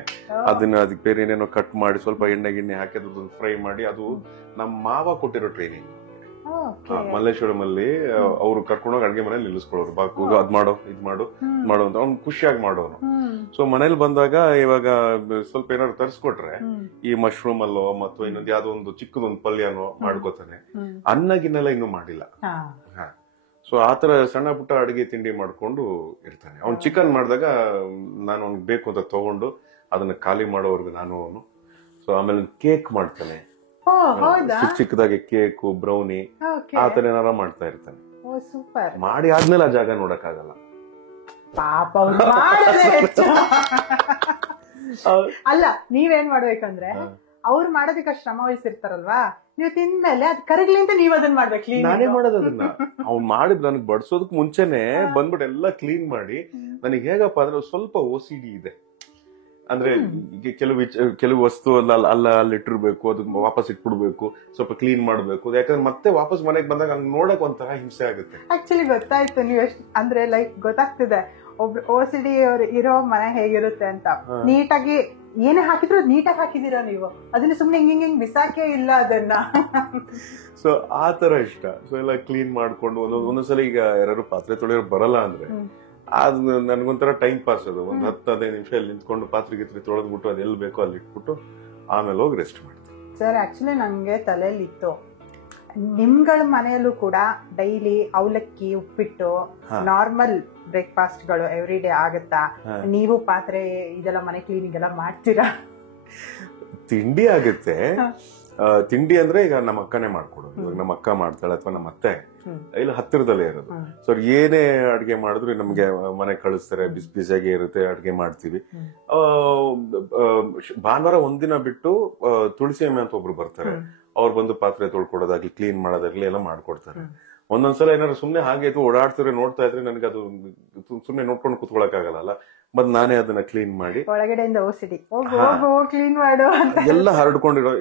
ಅದನ್ನ ಅದಕ್ಕೆ ಬೇರೆ ಏನೇನೋ ಕಟ್ ಮಾಡಿ ಸ್ವಲ್ಪ ಎಣ್ಣೆ ಗಿಣ್ಣೆ ಹಾಕಿ ಅದನ್ನ ಫ್ರೈ ಮಾಡಿ. ಅದು ನಮ್ಮ ಮಾವ ಕೊಟ್ಟಿರೋ ಟ್ರೈನಿಂಗ್. ಮಲ್ಲೇಶ್ವರಂ ಅಲ್ಲಿ ಅವ್ರು ಕರ್ಕೊಂಡೋಗಿ ಅಡ್ಗೆ ಮನೇಲಿ ನಿಲ್ಲಿಸ್ಕೊಳ್ಳೋರು. ಬಾಕು ಅದ್ ಮಾಡೋ ಇದ್ ಮಾಡು ಅಂತ ಅವ್ನು ಖುಷಿಯಾಗಿ ಮಾಡೋನು. ಸೊ ಮನೇಲಿ ಬಂದಾಗ ಇವಾಗ ಸ್ವಲ್ಪ ಏನಾದ್ರು ತರ್ಸ್ಕೊಟ್ರೆ ಈ ಮಶ್ರೂಮ್ ಅಲ್ಲೋ ಮತ್ತು ಇನ್ನೊಂದು ಯಾವ್ದೋ ಒಂದು ಚಿಕ್ಕದೊಂದು ಪಲ್ಯನೋ ಮಾಡ್ಕೋತಾನೆ. ಅನ್ನಗಿನ್ನೆಲ್ಲ ಇನ್ನೂ ಮಾಡಿಲ್ಲ. ಸೊ ಆತರ ಸಣ್ಣ ಪುಟ್ಟ ಅಡಿಗೆ ತಿಂಡಿ ಮಾಡ್ಕೊಂಡು ಇರ್ತಾನೆ. ಅವ್ನು ಚಿಕನ್ ಮಾಡಿದಾಗ ನಾನು ಅವ್ನಿಗೆ ಬೇಕು ಅಂತ ತಗೊಂಡು ಅದನ್ನ ಖಾಲಿ ಮಾಡೋವರೆಗೂ ನಾನು ಅವನು. ಸೊ ಆಮೇಲೆ ಕೇಕ್ ಮಾಡ್ತಾನೆ, ಚಿಕ್ಕದಾಗಿ ಕೇಕು ಬ್ರೌನಿ ಆತರ ಏನಾರ ಮಾಡ್ತಾ ಇರ್ತಾನೆ. ಮಾಡಿ ಆದ್ಮೇಲೆ ಆ ಜಾಗ ನೋಡಕ್ ಆಗಲ್ಲ. ಅಲ್ಲ, ನೀವೇನ್ ಮಾಡ್ಬೇಕಂದ್ರೆ ಅವ್ರು ಮಾಡೋದಕ್ಕೆ ಶ್ರಮ ವಹಿಸಿರ್ತಾರಲ್ವಾ, ನೀವು ತಿಂದ್ಮೇಲೆ ಅದ್ ಕರಗ್ಲಿ ಅಂತ ನೀವ್ ಅದನ್ನ ಮಾಡ್ಬೇಕು. ನಾನೇ ಮಾಡೋದು ಅದನ್ನ. ಅವ್ನ್ ಮಾಡಿದ್ ನನಗ್ ಬಡ್ಸೋದಕ್ ಮುಂಚೆನೆ ಬಂದ್ಬಿಟ್ಟು ಎಲ್ಲಾ ಕ್ಲೀನ್ ಮಾಡಿ. ನನಗೆ ಹೇಗಪ್ಪ ಅಂದ್ರೆ ಸ್ವಲ್ಪ OCD ಇದೆ. ಅಂದ್ರೆ ಕೆಲವು ವಸ್ತು ಅಲ್ಲಿ ಇಟ್ಟಿರ್ಬೇಕು, ಅದನ್ನ ವಾಪಸ್ ಇಟ್ಬಿಡ್ಬೇಕು, ಸ್ವಲ್ಪ ಕ್ಲೀನ್ ಮಾಡ್ಬೇಕು. ಯಾಕಂದ್ರೆ ಮತ್ತೆ ವಾಪಸ್ ಮನೆಗೆ ಬಂದಾಗ ಹಂಗ್ ನೋಡಕ್ ಒಂಥರ ಹಿಂಸೆ ಆಗುತ್ತೆ. ಆಕ್ಚುಲಿ ಗೊತ್ತಾಯ್ತು ನೀವು ಎಷ್ಟು ಅಂದ್ರೆ ಲೈಕ್ ಗೊತ್ತಾಗ್ತಿದೆ ಒಬ್ರು OCD ಅವ್ರು ಇರೋ ಮನೆ ಹೇಗಿರುತ್ತೆ ಅಂತ. ನೀಟಾಗಿ ಏನೇ ಹಾಕಿದ್ರು ನೀಟಾಗಿ ಹಾಕಿದೀರಾ ನೀವು, ಅದನ್ನ ಸುಮ್ನೆ ಹಿಂಗ್ ಬಿಸಾಕೇ ಇಲ್ಲ ಅದನ್ನ. ಸೊ ಆ ತರ ಇಷ್ಟ. ಸೊ ಎಲ್ಲ ಕ್ಲೀನ್ ಮಾಡ್ಕೊಂಡು ಒಂದೊಂದ್ಸಲ ಈಗ ಯಾರು ಪಾತ್ರೆ ತೊಳೆಯೋರು ಬರಲ್ಲ ಅಂದ್ರೆ ಅದ್ ನನ್ಗೊಂಥರ ಟೈಮ್ ಪಾಸ್. ಅದು ಒಂದ್ 10-15 ನಿಮಿಷ ಅಲ್ಲಿ ನಿಂತ್ಕೊಂಡು ಪಾತ್ರೆ ಗಿತ್ರೆ ತೊಳೆದ್ಬಿಟ್ಟು ಅದ್ ಎಲ್ಲಿ ಬೇಕೋ ಅಲ್ಲಿ ಇಟ್ಬಿಟ್ಟು ಆಮೇಲೆ ಹೋಗಿ ರೆಸ್ಟ್ ಮಾಡ್ತೀನಿ. ಸರ್ ಆಕ್ಚುಲಿ ನಂಗೆ ತಲೆಯಲ್ಲಿ ಇತ್ತು, ನಿಮ್ಗಳ ಮನೆಯಲ್ಲೂ ಕೂಡ ಡೈಲಿ ಅವಲಕ್ಕಿ ಉಪ್ಪಿಟ್ಟು ನಾರ್ಮಲ್ ಬ್ರೇಕ್ಫಾಸ್ಟ್ಗಳು ಎವ್ರಿ ಡೇ ಆಗತ್ತಾ? ನೀವು ಪಾತ್ರೆ ಇದೆಲ್ಲ ಮನೆ ಕ್ಲೀನಿಂಗ್ ಎಲ್ಲ ಮಾಡ್ತೀರಾ? ತಿಂಡಿ ಆಗುತ್ತೆ. ತಿಂಡಿ ಅಂದ್ರೆ ಈಗ ನಮ್ಮ ಅಕ್ಕನೇ ಮಾಡ್ಕೊಡೋದು. ಇವಾಗ ನಮ್ಮ ಅಕ್ಕ ಮಾಡ್ತಾಳೆ ಅಥವಾ ನಮ್ಮ ಅತ್ತೆ ಇಲ್ಲ ಹತ್ತಿರದಲ್ಲೇ ಇರೋದು. ಸೊ ಏನೇ ಅಡ್ಗೆ ಮಾಡಿದ್ರು ನಮ್ಗೆ ಮನೆ ಕಳಿಸ್ತಾರೆ, ಬಿಸಿ ಬಿಸಿಯಾಗಿ ಇರುತ್ತೆ, ಅಡ್ಗೆ ಮಾಡ್ತೀವಿ. ಭಾನುವಾರ ಒಂದಿನ ಬಿಟ್ಟು ತುಳಸಿ ಅಮ್ಮೆ ಅಂತ ಒಬ್ರು ಬರ್ತಾರೆ, ಅವ್ರು ಬಂದು ಪಾತ್ರೆ ತೊಳ್ಕೊಡೋದಾಗ್ಲಿ ಕ್ಲೀನ್ ಮಾಡೋದಾಗ್ಲಿ ಎಲ್ಲ ಮಾಡ್ಕೊಡ್ತಾರೆ. ಒಂದೊಂದ್ಸಲ ಏನಾದ್ರು ಸುಮ್ನೆ ಹಾಗೆ ಓಡಾಡ್ತಿದ್ರೆ ನೋಡ್ತಾ ಇದ್ರೆ ನನಗೆ ಅದು ಸುಮ್ನೆ ನೋಡ್ಕೊಂಡು ಕುತ್ಕೊಳಕ್ ಆಗಲ್ಲ. ಮತ್ ನಾನೇ ಅದನ್ನ ಕ್ಲೀನ್ ಮಾಡಿ ಒಳಗಡೆಯಿಂದ ಕ್ಲೀನ್ ಮಾಡು ಎಲ್ಲ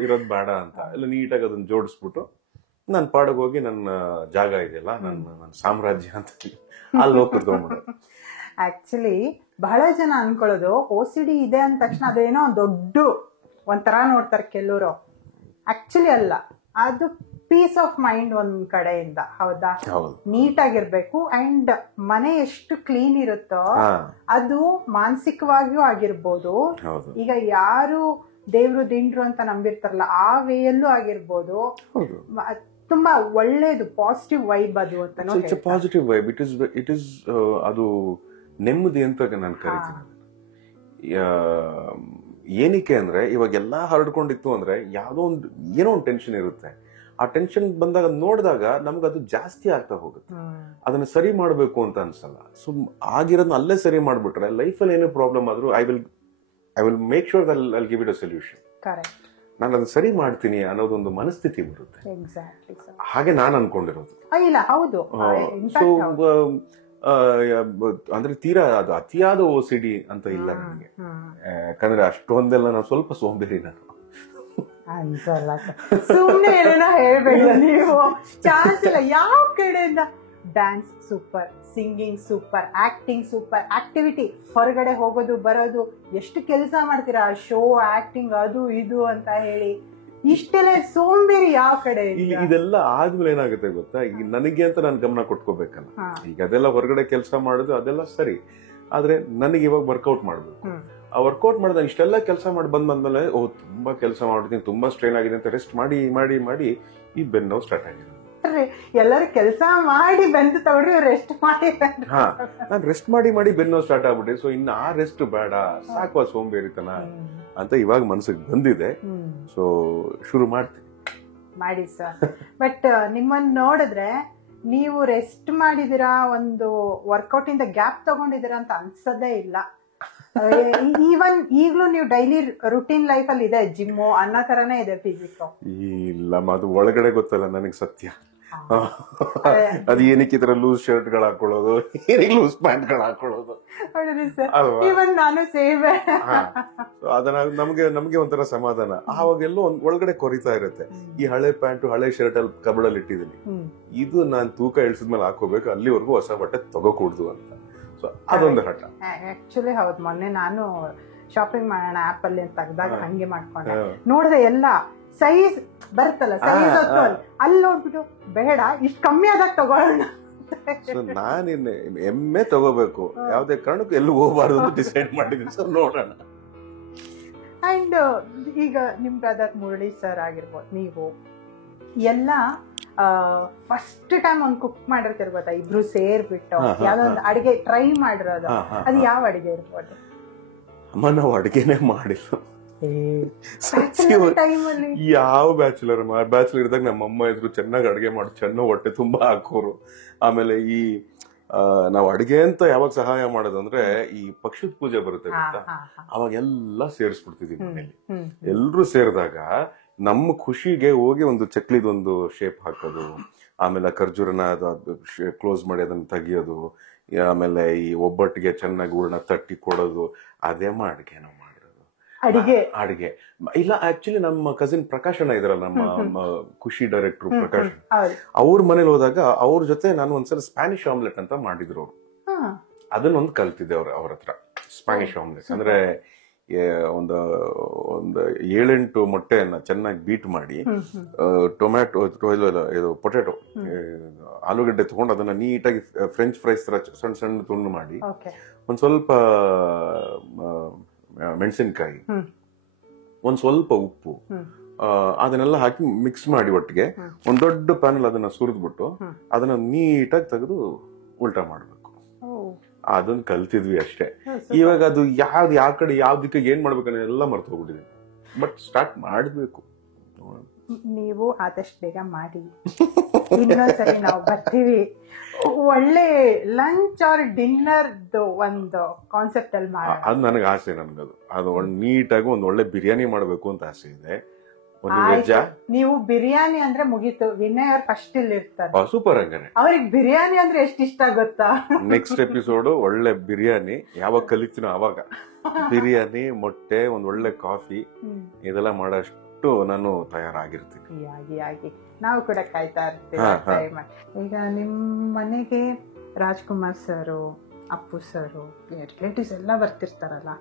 ಇರೋದ್ ಬೇಡ ಅಂತ ಎಲ್ಲ ನೀಟಾಗಿ ಅದನ್ನ ಜೋಡಿಸ್ಬಿಟ್ಟು ನನ್ ಪಾಡಗ್ ಹೋಗಿ ನನ್ನ ಜಾಗ ಇದೆಯಲ್ಲ, ನನ್ನ ಸಾಮ್ರಾಜ್ಯ ಅಂತ ಅಲ್ಲಿ ಹೋಗಿ ಕುತ್ಕೊಂಡ್ಬಿಡೋದು. ಆಕ್ಚುಲಿ ಬಹಳ ಜನ ಅನ್ಕೊಳ್ಳೋದು OCD ಇದೆ ಅಂದ ತಕ್ಷಣ ಅದೇನೋ ದೊಡ್ಡ ಒಂಥರ ನೋಡ್ತಾರೆ ಕೆಲವರು. ಆಕ್ಚುಲಿ ಅಲ್ಲ, ಅದು ಪೀಸ್ ಆಫ್ ಮೈಂಡ್ ಒಂದ್ ಕಡೆಯಿಂದ. ಹೌದಾ? ನೀಟಾಗಿರ್ಬೇಕು. ಅಂಡ್ ಮನೆ ಎಷ್ಟು ಕ್ಲೀನ್ ಇರುತ್ತೋ ಅದು ಮಾನಸಿಕವಾಗಿಯೂ ಆಗಿರ್ಬೋದು. ಈಗ ಯಾರು ದೇವ್ರು ದಿಂಡ್ರು ಅಂತ ನಂಬಿರ್ತಾರಲ್ಲ ಆ ವೇಯಲ್ಲೂ ಆಗಿರ್ಬೋದು. ತುಂಬಾ ಒಳ್ಳೇದು ಪಾಸಿಟಿವ್ ವೈಬ್ ಅದು ಅಂತ. ಪಾಸಿಟಿವ್ ವೈಬ್ ಇಟ್ ಇಸ್ ಅದು ನೆಮ್ಮದಿ ಅಂತ ನಾನು ಕರಿತೀನಿ. ಏನಕ್ಕೆ ಅಂದ್ರೆ ಇವಾಗ ಎಲ್ಲಾ ಹರಡ್ಕೊಂಡಿತ್ತು ಅಂದ್ರೆ ಏನೋ ಒಂದು ಟೆನ್ಷನ್ ಇರುತ್ತೆ. ಆ ಟೆನ್ಷನ್ ಬಂದಾಗ ನೋಡಿದಾಗ ನಮ್ಗೆ ಅದು ಜಾಸ್ತಿ ಆಗ್ತಾ ಹೋಗುತ್ತೆ. ಅದನ್ನ ಸರಿ ಮಾಡ್ಬೇಕು ಅಂತ ಅನ್ಸಲ್ಲ. ಸೊ ಆಗಿರೋದನ್ನ ಅಲ್ಲೇ ಸರಿ ಮಾಡ್ಬಿಟ್ರೆ ಲೈಫಲ್ಲಿ ಏನೇ ಪ್ರಾಬ್ಲಮ್ ಆದ್ರೂ I will make sure that I will give it a solution. ನಾನು ಅದನ್ನ ಸರಿ ಮಾಡ್ತೀನಿ ಅನ್ನೋದೊಂದು ಮನಸ್ಥಿತಿ ಬರುತ್ತೆ. ಹಾಗೆ ನಾನು ಅನ್ಕೊಂಡಿರೋದು. ಸೊ ಅಂದ್ರೆ ತೀರಾ ಅದು ಅತಿಯಾದ OCD ಅಂತ ಇಲ್ಲ ನನಗೆ. ಯಾಕಂದ್ರೆ ಅಷ್ಟೊಂದೆಲ್ಲ ನಾವು ಸ್ವಲ್ಪ ಸೋಂಬೇರಿ ನಾನು. ಅನ್ಸಲ್ಲ ಸುಮ್ನೆ ಏನೇನೋ ಹೇಳ್ಬೇಡಿ ನೀವು. ಚಾನ್ಸ್ ಇಲ್ಲ. ಯಾವ ಕಡೆಯಿಂದ dance super, singing super, acting super, activity ಹೊರಗಡೆ ಹೋಗೋದು ಬರೋದು ಎಷ್ಟು ಕೆಲಸ ಮಾಡ್ತೀರಾ, ಶೋ ಆಕ್ಟಿಂಗ್ ಅದು ಇದು ಅಂತ ಹೇಳಿ. ಇಷ್ಟೆಲ್ಲ ಸೋಂಬೇರಿ ಯಾವ ಕಡೆ? ಇದೆಲ್ಲ ಆದ್ಮೇಲೆ ಏನಾಗುತ್ತೆ ಗೊತ್ತಾ, ಈಗ ನನಗೆ ಅಂತ ನಾನು ಗಮನ ಕೊಟ್ಕೋಬೇಕಲ್ಲ. ಈಗ ಅದೆಲ್ಲ ಹೊರಗಡೆ ಕೆಲಸ ಮಾಡೋದು ಅದೆಲ್ಲ ಸರಿ, ಆದ್ರೆ ನನಗೆ ಇವಾಗ ವರ್ಕೌಟ್ ಮಾಡ್ಬೇಕು. ಆ ವರ್ಕೌಟ್ ಮಾಡಿದಾಗ ಇಷ್ಟೆಲ್ಲ ಕೆಲಸ ಮಾಡಿ ಬಂದ್ಮೇಲೆ ತುಂಬಾ ಕೆಲಸ ಮಾಡಿದ್ದೀನಿ, ತುಂಬಾ ಸ್ಟ್ರೈನ್ ಆಗಿದೆ ಅಂತ ರೆಸ್ಟ್ ಮಾಡಿ ಮಾಡಿ ಮಾಡಿ ಈ ಬೆನ್ನು ನೋವು ಸ್ಟಾರ್ಟ್ ಆಗಿದೆ. ಎಲ್ಲರೂ ಕೆಲಸ ಮಾಡಿ ಬೆಂದು ತಗೊಳ್ರಿ, ರೆಸ್ಟ್ ಮಾಡಿ. ನಾನು ರೆಸ್ಟ್ ಮಾಡಿ ಮಾಡಿ ಬೆನ್ನು ನೋವು ಸ್ಟಾರ್ಟ್ ಆಗ್ಬಿಟ್ಟೆ. ಸೊ ಇನ್ನು ಆ ರೆಸ್ಟ್ ಬೇಡ, ಸಾಕುವ ಸೋಂಬೇರಿತನ ಅಂತ ಇವಾಗ ಮನಸ್ಸಿಗೆ ಬಂದಿದೆ. ಸೊ ಶುರು ಮಾಡಿ ಸರ್. ಬಟ್ ನಿಮ್ಮನ್ನ ನೋಡಿದ್ರೆ ನೀವು ರೆಸ್ಟ್ ಮಾಡಿದಿರಾ, ಒಂದು ವರ್ಕೌಟ್ ಇಂದ ಗ್ಯಾಪ್ ತಗೊಂಡಿದ್ದೀರಾ ಅಂತ ಅನ್ಸದೇ ಇಲ್ಲ. ಈವನ್ ಈಗ್ಲೂ ನೀವು ಡೈಲಿ ರುಟೀನ್ ಲೈಫ್ ಅಲ್ಲಿ ಇದೆ ಜಿಮ್ಮು ಅನ್ನೋ ತರನೇ ಇದೆ ಫಿಸಿಕ್. ಇಲ್ಲ, ಅದು ಒಳಗಡೆ ಗೊತ್ತಲ್ಲ ನನಗೆ ಸತ್ಯ. ಅದು ಏನಕ್ಕೆ ಈ ತರ ಲೂಸ್ ಶರ್ಟ್ ಗಳು ಹಾಕೊಳ್ಳೋದು, ಏನಕ್ಕೆ ಲೂಸ್ ಪ್ಯಾಂಟ್ ಗಳು ಹಾಕೊಳ್ಳೋದು, ನಾನು ಸೇವೆ. ಅದನ್ನ ನಮ್ಗೆ ಒಂಥರ ಸಮಾಧಾನ. ಆವಾಗೆಲ್ಲೋ ಒಳಗಡೆ ಕೊರಿತಾ ಇರುತ್ತೆ. ಈ ಹಳೆ ಪ್ಯಾಂಟು ಹಳೆ ಶರ್ಟ್ ಅಲ್ಲಿ ಕಬಡಲ್ಲಿ ಇಟ್ಟಿದ್ದೀನಿ, ಇದು ನಾನು ತೂಕ ಇಳಿಸಿದ್ಮೇಲೆ ಹಾಕೋಬೇಕು, ಅಲ್ಲಿವರೆಗೂ ಹೊಸ ಬಟ್ಟೆ ತಗೋಕೂಡ್ದು ಅಂತ. ಸೊ ಅದೊಂದು ಹಠ. ಆಕ್ಚುಲಿ ಹೌದು, ಮೊನ್ನೆ ನಾನು ಶಾಪಿಂಗ್ ಮಾಡೋಣ ಆಪ್ ಅಲ್ಲಿ ಅಂತ ತೆಗ್ದಾಗ ಹಂಗೆ ಮಾಡ್ಕೊಂಡೆ. ನೋಡಿದ್ರೆ ಎಲ್ಲ ಸೈಜ್ ಬರುತ್ತಲ್ಲ, ಸೈಜ್ ಅಲ್ಲಿ ನೋಡ್ಬಿಟ್ಟು ಬೇಡ ಇಷ್ಟು ಕಮ್ಮಿ ಆದಾಗ ತಗೊಳ್ಳೋಣ. ನಾನಿನ್ನ ಎಮ್ಮೆ ತಗೋಬೇಕು, ಯಾವ್ದೇ ಕಾರಣಕ್ಕೂ ಎಲ್ಲೂ ಹೋಗಬಾರ್ದು ಅಂತ ಡಿಸೈಡ್ ಮಾಡಿದೀನಿ. ಸೊ ನೋಡೋಣ. ಅಂಡ್ ಈಗ ನಿಮ್ ಬ್ರದರ್ ಮುರಳಿ ಸರ್ ಆಗಿರ್ಬೋದು, ನೀವು ಎಲ್ಲ ಫಸ್ಟ್ ಟೈಮ್ ಒಂದು ಕುಕ್ ಮಾಡಿರ್ತೀರ ಗೊತ್ತಾ, ಇಬ್ರು ಸೇರ್ಬಿಟ್ಟು ಯಾವ್ದೋ ಒಂದು ಅಡಿಗೆ ಟ್ರೈ ಮಾಡಿರೋದು, ಅದು ಯಾವ ಅಡಿಗೆ ಇರ್ಬೋದು? ಅಮ್ಮ, ನಾವು ಅಡಿಗೆನೆ ಮಾಡಿಲ್ಲ ಯಾವ ಬ್ಯಾಚುಲರ್ ಇದ್ದಾಗ ನಮ್ಮಮ್ಮ ಇದ್ರು ಚೆನ್ನಾಗಿ ಅಡಿಗೆ ಮಾಡಿ ಚೆನ್ನಾಗಿ ಹೊಟ್ಟೆ ತುಂಬಾ ಹಾಕೋರು. ಆಮೇಲೆ ಈ ನಾವು ಅಡಿಗೆ ಅಂತ ಯಾವಾಗ ಸಹಾಯ ಮಾಡೋದು ಅಂದ್ರೆ ಈ ಪಕ್ಷದ ಪೂಜೆ ಬರುತ್ತೆ ಗೊತ್ತಾ, ಅವಾಗ ಎಲ್ಲ ಸೇರಿಸ್ಬಿಡ್ತಿದೀವಿ ಮನೇಲಿ. ಎಲ್ರು ಸೇರಿದಾಗ ನಮ್ಮ ಖುಷಿಗೆ ಹೋಗಿ ಒಂದು ಚಕ್ಲಿದೊಂದು ಶೇಪ್ ಹಾಕೋದು, ಆಮೇಲೆ ಖರ್ಜೂರನ ಕ್ಲೋಸ್ ಮಾಡಿ ಅದನ್ನ ತೆಗಿಯೋದು, ಆಮೇಲೆ ಈ ಒಬ್ಬಟ್ಟಿಗೆ ಚೆನ್ನಾಗಿ ಹೂರ್ಣ ತಟ್ಟಿ ಕೊಡೋದು, ಅದೇ ಅಡಿಗೆ ನಾವು ಅಡಿಗೆ ಇಲ್ಲ. ಆಕ್ಚುಲಿ ನಮ್ಮ ಕಸಿನ್ ಪ್ರಕಾಶ್ ಅಣ್ಣ ಇದ್ರಲ್ಲ, ನಮ್ಮ ಖುಷಿ ಡೈರೆಕ್ಟರ್ ಪ್ರಕಾಶ್, ಅವ್ರ ಮನೇಲಿ ಹೋದಾಗ ಅವ್ರ ಜೊತೆ ನಾನು ಒಂದ್ಸಲ ಸ್ಪ್ಯಾನಿಷ್ ಆಮ್ಲೆಟ್ ಅಂತ ಮಾಡಿದ್ರು ಅವರು. ಅದನ್ನೊಂದು ಕಲ್ತಿದ್ದೆ ಅವ್ರ ಹತ್ರ. ಸ್ಪ್ಯಾನಿಷ್ ಆಮ್ಲೆಟ್ ಅಂದ್ರೆ ಒಂದು 7-8 ಮೊಟ್ಟೆಯನ್ನ ಚೆನ್ನಾಗಿ ಬೀಟ್ ಮಾಡಿ, ಟೊಮ್ಯಾಟೊ ಇದು ಪೊಟ್ಯಾಟೊ ಆಲೂಗಡ್ಡೆ ತಗೊಂಡು ಅದನ್ನ ನೀಟಾಗಿ ಫ್ರೆಂಚ್ ಫ್ರೈಸ್ ತರ ಸಣ್ಣ ಸಣ್ಣ ತುಂಡು ಮಾಡಿ, ಒಂದ್ ಸ್ವಲ್ಪ ಮೆಣಸಿನ್ಕಾಯಿ, ಒಂದ್ ಸ್ವಲ್ಪ ಉಪ್ಪು, ಅದನ್ನೆಲ್ಲ ಹಾಕಿ ಮಿಕ್ಸ್ ಮಾಡಿ ಒಟ್ಟಿಗೆ ಒಂದ್ ದೊಡ್ಡ ಪ್ಯಾನಲ್ಲಿ ಅದನ್ನ ಸುರಿದ್ಬಿಟ್ಟು ಅದನ್ನ ನೀಟಾಗಿ ತೆಗೆದು ಉಲ್ಟಾ ಮಾಡ್ಬೇಕು. ಅದನ್ನ ಕಲ್ತಿದ್ವಿ ಅಷ್ಟೇ. ಇವಾಗ ಅದು ಯಾವ ಕಡೆ ಯಾವ ದಿಕ್ಕಿಗೆ ಏನ್ ಮಾಡ್ಬೇಕನ್ನ ಎಲ್ಲ ಮರ್ತು ಹೋಗ್ಬಿಟ್ಟಿದೆ. ಬಟ್ ಸ್ಟಾರ್ಟ್ ಮಾಡ್ಬೇಕು. ನೀವು ಆದಷ್ಟು ಬೇಗ ಮಾಡಿ, ಇನ್ನೊಂದ್ಸರಿ ನಾವು ಬರ್ತೀವಿ. ಒಳ್ಳೆ ಲಂಚ್ ಆರ್ ಡಿನ್ನರ್ ಒಂದು ಕಾನ್ಸೆಪ್ಟ್ ಅಲ್ಲಿ ಮಾಡಿ. ಅದು ನನಗೆ ಆಸೆ. ಅದು ನೀಟಾಗಿ ಒಂದ್ ಒಳ್ಳೆ ಬಿರಿಯಾನಿ ಮಾಡ್ಬೇಕು ಅಂತ ಆಸೆ ಇದೆ. ಒಂದು ವೆಜ್ಜಾ? ನೀವು ಬಿರಿಯಾನಿ ಅಂದ್ರೆ ಮುಗೀತು. ವಿನಯ್ ಅವ್ರು ಫಸ್ಟ್ ಇಲ್ಲಿ ಇರ್ತಾರೆ. ಸೂಪರ್. ಹಂಗಾರೆ ಅವ್ರಿಗೆ ಬಿರಿಯಾನಿ ಅಂದ್ರೆ ಎಷ್ಟು ಇಷ್ಟ ಗೊತ್ತಾ? ನೆಕ್ಸ್ಟ್ ಎಪಿಸೋಡ್ ಒಳ್ಳೆ ಬಿರಿಯಾನಿ. ಯಾವಾಗ ಕಲಿತೀನೋ ಅವಾಗ ಬಿರಿಯಾನಿ, ಮೊಟ್ಟೆ, ಒಂದ್ ಒಳ್ಳೆ ಕಾಫಿ ಇದೆಲ್ಲ ಮಾಡಷ್ಟು ನಾನು ತಯಾರಾಗಿರ್ತೀನಿ. ಆಗಿ ನಾವು ಕೂಡ ಕಾಯ್ತಾ ಇರ್ತೀವಿ. ಈಗ ನಿಮ್ ಮನೆಗೆ Rajkumar sir, Appu sir, relatives ಎಲ್ಲ ಬರ್ತಿರ್ತಾರಲ್ಲ.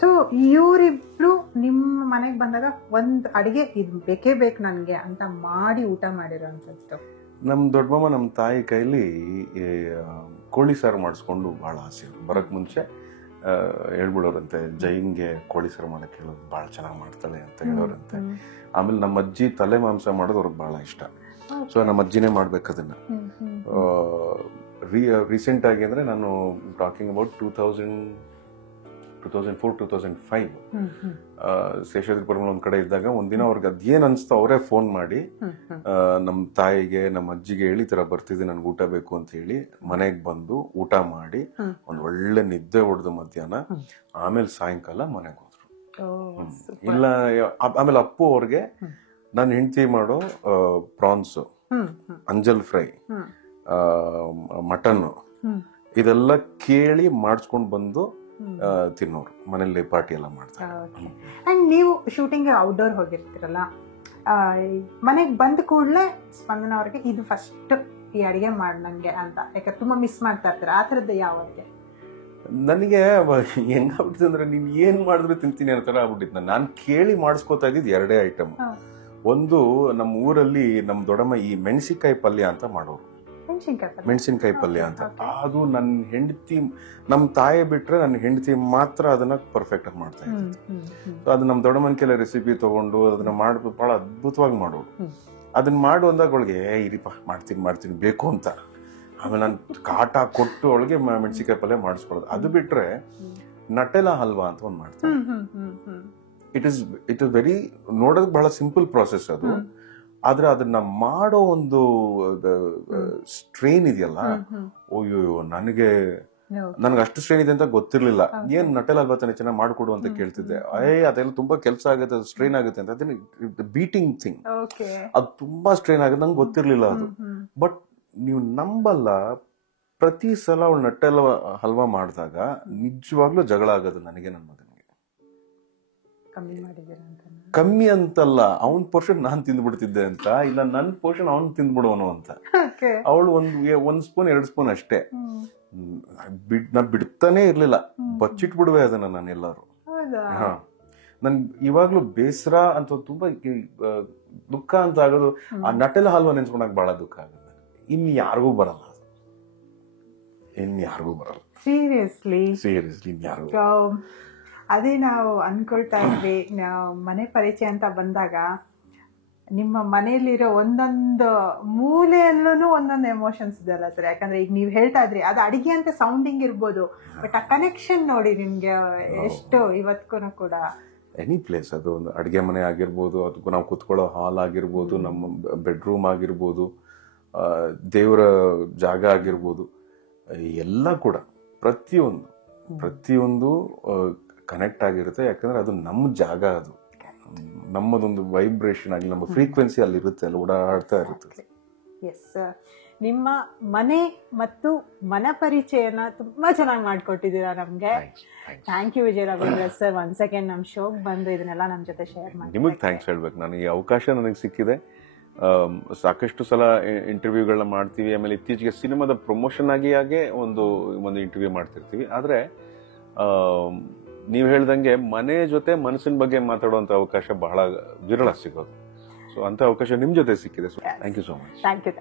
ಸೊ ಇವರಿಬ್ರು ನಿಮ್ ಮನೆಗ್ ಬಂದಾಗ ಒಂದ್ ಅಡಿಗೆ ಇದು ಬೇಕೇ ಬೇಕು ನನ್ಗೆ ಅಂತ ಮಾಡಿ ಊಟ ಮಾಡಿರೋಂಥದ್ದು? ನಮ್ ದೊಡ್ಡಮ್ಮ ನಮ್ ತಾಯಿ ಕೈಲಿ ಕೋಳಿ ಸಾರು ಮಾಡಿಸ್ಕೊಂಡು ಬಹಳ ಆಸೆ. ಬರಕ್ ಮುಂಚೆ ಹೇಳ್ಬಿಡೋರಂತೆ, ಜೈನ್ಗೆ ಕೋಳಿ ಸಾರು ಮಾಡಕ್ ಹೇಳೋದು, ಬಹಳ ಚೆನ್ನಾಗಿ ಮಾಡ್ತಾಳೆ ಅಂತ ಹೇಳೋರಂತೆ. ಆಮೇಲೆ ನಮ್ಮ ಅಜ್ಜಿ ತಲೆ ಮಾಂಸ ಮಾಡೋದು ಅವ್ರಿಗೆ ಬಹಳ ಇಷ್ಟ. ಸೊ ನಮ್ಮ ಅಜ್ಜಿನೇ ಮಾಡ್ಬೇಕದನ್ನ. ರೀಸೆಂಟ್ ಆಗಿ ಅಂದ್ರೆ ನಾನು ಟಾಕಿಂಗ್ ಅಬೌಟ್ 2004-2005 ಶೇಷಾದ್ರಿಪುರಂ ಒಂದ್ ಕಡೆ ಇದ್ದಾಗ ಒಂದಿನ ಅವ್ರಿಗೆ ಅದೇನ್ ಅನ್ಸ್ತಾ ಅವರೇ ಫೋನ್ ಮಾಡಿ ನಮ್ ತಾಯಿಗೆ ನಮ್ಮ ಅಜ್ಜಿಗೆ ಹೇಳಿ ತರ ಬರ್ತಿದ್ದೆ, ನನ್ಗೆ ಊಟ ಬೇಕು ಅಂತ ಹೇಳಿ ಮನೆಗ್ ಬಂದು ಊಟ ಮಾಡಿ ಒಂದ್ ಒಳ್ಳೆ ನಿದ್ದೆ ಹೊಡೆದು ಮಧ್ಯಾಹ್ನ, ಆಮೇಲೆ ಸಾಯಂಕಾಲ ಮನೆಗೆ ಹೋದ್ರು. ಇಲ್ಲ ಆಮೇಲೆ ಅಪ್ಪು ಅವ್ರಿಗೆ ನನ್ನ ಹೆಂಡತಿ ಮಾಡೋ ಪ್ರಾನ್ಸ್, ಅಂಜಲ್ ಫ್ರೈ, ಮಟನ್ ಇದೆಲ್ಲ ಕೇಳಿ ಮಾಡಿಸ್ಕೊಂಡ್ ಬಂದು ತಿನ್ನೋರು. ಮನೇಲಿ ಪಾರ್ಟಿ ಎಲ್ಲ ಮಾಡ್ತಾರೆ. ಅಂಡ್ ನೀವು ಶೂಟಿಂಗ್ ಔಟ್ಡೋರ್ ಹೋಗಿರ್ತೀರಲ್ಲ, ಮನೆಗ್ ಬಂದ ಕೂಡಲೇ ಸ್ಪಂದನ ಅವ್ರಿಗೆ ಇದು ಫಸ್ಟ್ ಈ ಅಡಿಗೆ ಮಾಡಿ ನಂಗೆ ಅಂತ, ಯಾಕಂದ್ರೆ ತುಂಬಾ ಮಿಸ್ ಮಾಡ್ತಾ ಇರ್ತಾರೆ ಆ ಥರದ್ದು ಯಾವ ಅಡಿಗೆ? ನನಗೆ ಹೆಂಗಾಗ್ಬಿಟ್ಟಿದೆ ಅಂದ್ರೆ ನೀನ್ ಏನ್ ಮಾಡಿದ್ರು ತಿಂತೀನಿ ಅನ್ನೋ ತರ ಆಗ್ಬಿಟ್ಟಿತ್ತು. ನಾನು ಕೇಳಿ ಮಾಡಿಸ್ಕೊತಾ ಇದ್ದಿದ್ದು 2 ಐಟಮ್. ಒಂದು ನಮ್ಮ ಊರಲ್ಲಿ ನಮ್ ದೊಡ್ಡಮ್ಮ ಈ ಮೆಣಸಿನಕಾಯಿ ಪಲ್ಯ ಅಂತ ಮಾಡೋರು. ಮೆಣಸಿನಕಾಯಿ ಪಲ್ಯ ಅಂತ. ಅದು ನನ್ನ ಹೆಂಡತಿ, ನಮ್ ತಾಯಿ ಬಿಟ್ರೆ ನನ್ನ ಹೆಂಡತಿ ಮಾತ್ರ ಅದನ್ನ ಪರ್ಫೆಕ್ಟ್ ಆಗಿ ಮಾಡ್ತಾ ಇದ್ರು. ಅದು ನಮ್ ದೊಡ್ಡಮ್ಮನ ಕೆಲ ರೆಸಿಪಿ ತಗೊಂಡು ಅದನ್ನ ಮಾಡ್ಬಿಟ್ಟು ಬಹಳ ಅದ್ಭುತವಾಗಿ ಮಾಡೋರು. ಅದನ್ನ ಮಾಡು ಅಂದಾಗ ಅವಳಿಗೆ ಇರಿಪ್ಪ ಮಾಡ್ತೀನಿ ಬೇಕು ಅಂತ. ಆಮೇಲೆ ನಾನು ಕಾಟ ಕೊಟ್ಟು ಅವಳಿಗೆ ಮೆಣಸಿನಕಾಯಿ ಪಲ್ಯ ಮಾಡಿಸ್ಕೊಡೋದು. ಅದು ಬಿಟ್ರೆ ನಟೆಲಾ ಹಲ್ವಾ ಅಂತ ಒಂದ್ ಮಾಡ್ತಾರೆ. ಇಟ್ ಇಸ್ ವೆರಿ, ನೋಡೋದು ಬಹಳ ಸಿಂಪಲ್ ಪ್ರಾಸೆಸ್ ಅದು. ಆದ್ರೆ ಅದನ್ನ ಮಾಡೋ ಒಂದು ಸ್ಟ್ರೈನ್ ಇದೆಯಲ್ಲ, ಅಯ್ಯೋ ನನಗೆ ಅಷ್ಟು ಸ್ಟ್ರೈನ್ ಇದೆ ಅಂತ ಗೊತ್ತಿರ್ಲಿಲ್ಲ. ಏನ್ ನಟೆಲಾ ಹಲ್ವಾ ತಾನೆ ಚೆನ್ನಾಗಿ ಮಾಡ್ಕೊಡು ಅಂತ ಕೇಳ್ತಿದ್ದೆ. ಅದೆಲ್ಲ ತುಂಬಾ ಕೆಲಸ ಆಗುತ್ತೆ, ಸ್ಟ್ರೈನ್ ಆಗುತ್ತೆ ಅಂತ. ಅದನ್ನ ಬೀಟಿಂಗ್ ಥಿಂಗ್, ಅದು ತುಂಬಾ ಸ್ಟ್ರೈನ್ ಆಗುತ್ತೆ, ನಂಗೆ ಗೊತ್ತಿರ್ಲಿಲ್ಲ ಅದು. ಬಟ್ ನೀವು ನಂಬಲ್ಲ, ಪ್ರತಿ ಸಲ ಅವಳು ನಟೆಲ್ಲ ಹಲ್ವಾ ಮಾಡಿದಾಗ ನಿಜವಾಗ್ಲೂ ಜಗಳ ಆಗೋದು ನನಗೆ ನನ್ನ ಮಗನಿಗೆ. ಕಮ್ಮಿ ಅಂತಲ್ಲ, ಅವನ್ ಪೋರ್ಷನ್ ನಾನ್ ತಿಂದ್ಬಿಡ್ತಿದ್ದೆ ಅಂತ, ಇಲ್ಲ ನನ್ ಪೋರ್ಷನ್ ಅವನ್ ತಿಂದ್ಬಿಡೋನು ಅಂತ. ಅವಳು ಒಂದ್ ಸ್ಪೂನ್ 2 ಸ್ಪೂನ್ ಅಷ್ಟೇ, ನಾ ಬಿಡ್ತಾನೆ ಇರ್ಲಿಲ್ಲ, ಬಚ್ಚಿಟ್ಬಿಡುವೆ ಅದನ್ನ ನಾನೆಲ್ಲಾರು. ನನ್ ಇವಾಗ್ಲೂ ಬೇಸರ ಅಂತ ತುಂಬಾ ದುಃಖ ಅಂತ ಆಗೋದು, ಆ ನಟೆಲ್ಲ ಹಲ್ವಾ ನೆನ್ಸ್ಕೊಂಡಾಗ ಬಹಳ ದುಃಖ ಆಗುತ್ತೆ. ಯಾರಿಗೂ ಬರಲ್ಲ, ಯಾರಿಗೂ ಬರಲ್ಲ. ಸೀರಿಯಸ್ಲಿ ಇನ್ಯಾರಿಗೂ. ಅದೇ ನಾವು ಅನ್ಕೊಳ್ತಾ ಇದ್ವಿ, ಮನೆ ಪರಿಚಯ ಅಂತ ಬಂದಾಗ ನಿಮ್ಮ ಮನೆಯಲ್ಲಿರೋ ಒಂದೊಂದು ಮೂಲೆಯಲ್ಲೂ ಒಂದೊಂದು ಎಮೋಷನ್ಸ್ ಇದೆಲ್ಲ ಸರ್. ಯಾಕಂದ್ರೆ ಈಗ ನೀವು ಹೇಳ್ತಾ ಇದ್ರಿ ಅದು ಅಡಿಗೆ ಅಂತ ಸೌಂಡಿಂಗ್ ಇರ್ಬೋದು, ಬಟ್ ಆ ಕನೆಕ್ಷನ್ ನೋಡಿ ನಿಮ್ಗೆ ಎಷ್ಟು ಇವತ್ತಿಗೂ ಕೂಡ. ಎನಿ ಪ್ಲೇಸ್, ಅದು ಒಂದು ಅಡಿಗೆ ಮನೆ ಆಗಿರ್ಬೋದು, ಅದಕ್ಕೂ ನಾವು ಕುತ್ಕೊಳ್ಳೋ ಹಾಲ್ ಆಗಿರ್ಬೋದು, ನಮ್ಮ ಬೆಡ್ರೂಮ್ ಆಗಿರ್ಬೋದು, ದೇವರ ಜಾಗ ಆಗಿರ್ಬೋದು, ಎಲ್ಲ ಕೂಡ ಪ್ರತಿಯೊಂದು ಕನೆಕ್ಟ್ ಆಗಿರುತ್ತೆ. ಯಾಕಂದ್ರೆ ಅದು ನಮ್ಮ ಜಾಗ, ಅದು ನಮ್ಮದೊಂದು ವೈಬ್ರೇಷನ್ ಆಗಿ ನಮ್ಮ ಫ್ರೀಕ್ವೆನ್ಸಿ ಅಲ್ಲಿ ಇರುತ್ತೆ, ಅಲ್ಲಿ ಓಡಾಡ್ತಾ ಇರುತ್ತೆ. ಎಸ್, ನಿಮ್ಮ ಮನೆ ಮತ್ತು ಮನ ಪರಿಚಯನ ತುಂಬಾ ಚೆನ್ನಾಗಿ ಮಾಡ್ಕೊಟ್ಟಿದ್ದೀರಾ ನಮ್ಗೆ. Thank you Vijaya Raveendra sir, one second ನಮ್ ಶೋಗೆ ಬಂದು ಇದನ್ನೆಲ್ಲ ನಮ್ ಜೊತೆ ಶೇರ್ ಮಾಡಿ. ನಿಮಗೆ ಥ್ಯಾಂಕ್ಸ್ ಹೇಳ್ಬೇಕು. ನನಗೆ ಈ ಅವಕಾಶ ನನಗೆ ಸಿಕ್ಕಿದೆ. ಸಾಕಷ್ಟು ಸಲ ಇಂಟರ್ವ್ಯೂಗಳನ್ನ ಮಾಡ್ತೀವಿ, ಆಮೇಲೆ ಇತ್ತೀಚೆಗೆ ಸಿನಿಮಾದ ಪ್ರಮೋಷನ್ ಆಗಿ ಒಂದು ಇಂಟರ್ವ್ಯೂ ಮಾಡ್ತಿರ್ತೀವಿ. ಆದ್ರೆ ನೀವು ಹೇಳ್ದಂಗೆ ಮನೆ ಜೊತೆ ಮನಸ್ಸಿನ ಬಗ್ಗೆ ಮಾತಾಡುವಂತ ಅವಕಾಶ ಬಹಳ ವಿರಳ ಸಿಗೋದು. ಸೊ ಅಂತ ಅವಕಾಶ ನಿಮ್ ಜೊತೆ ಸಿಕ್ಕಿದೆ. So thank you so much. Thank you.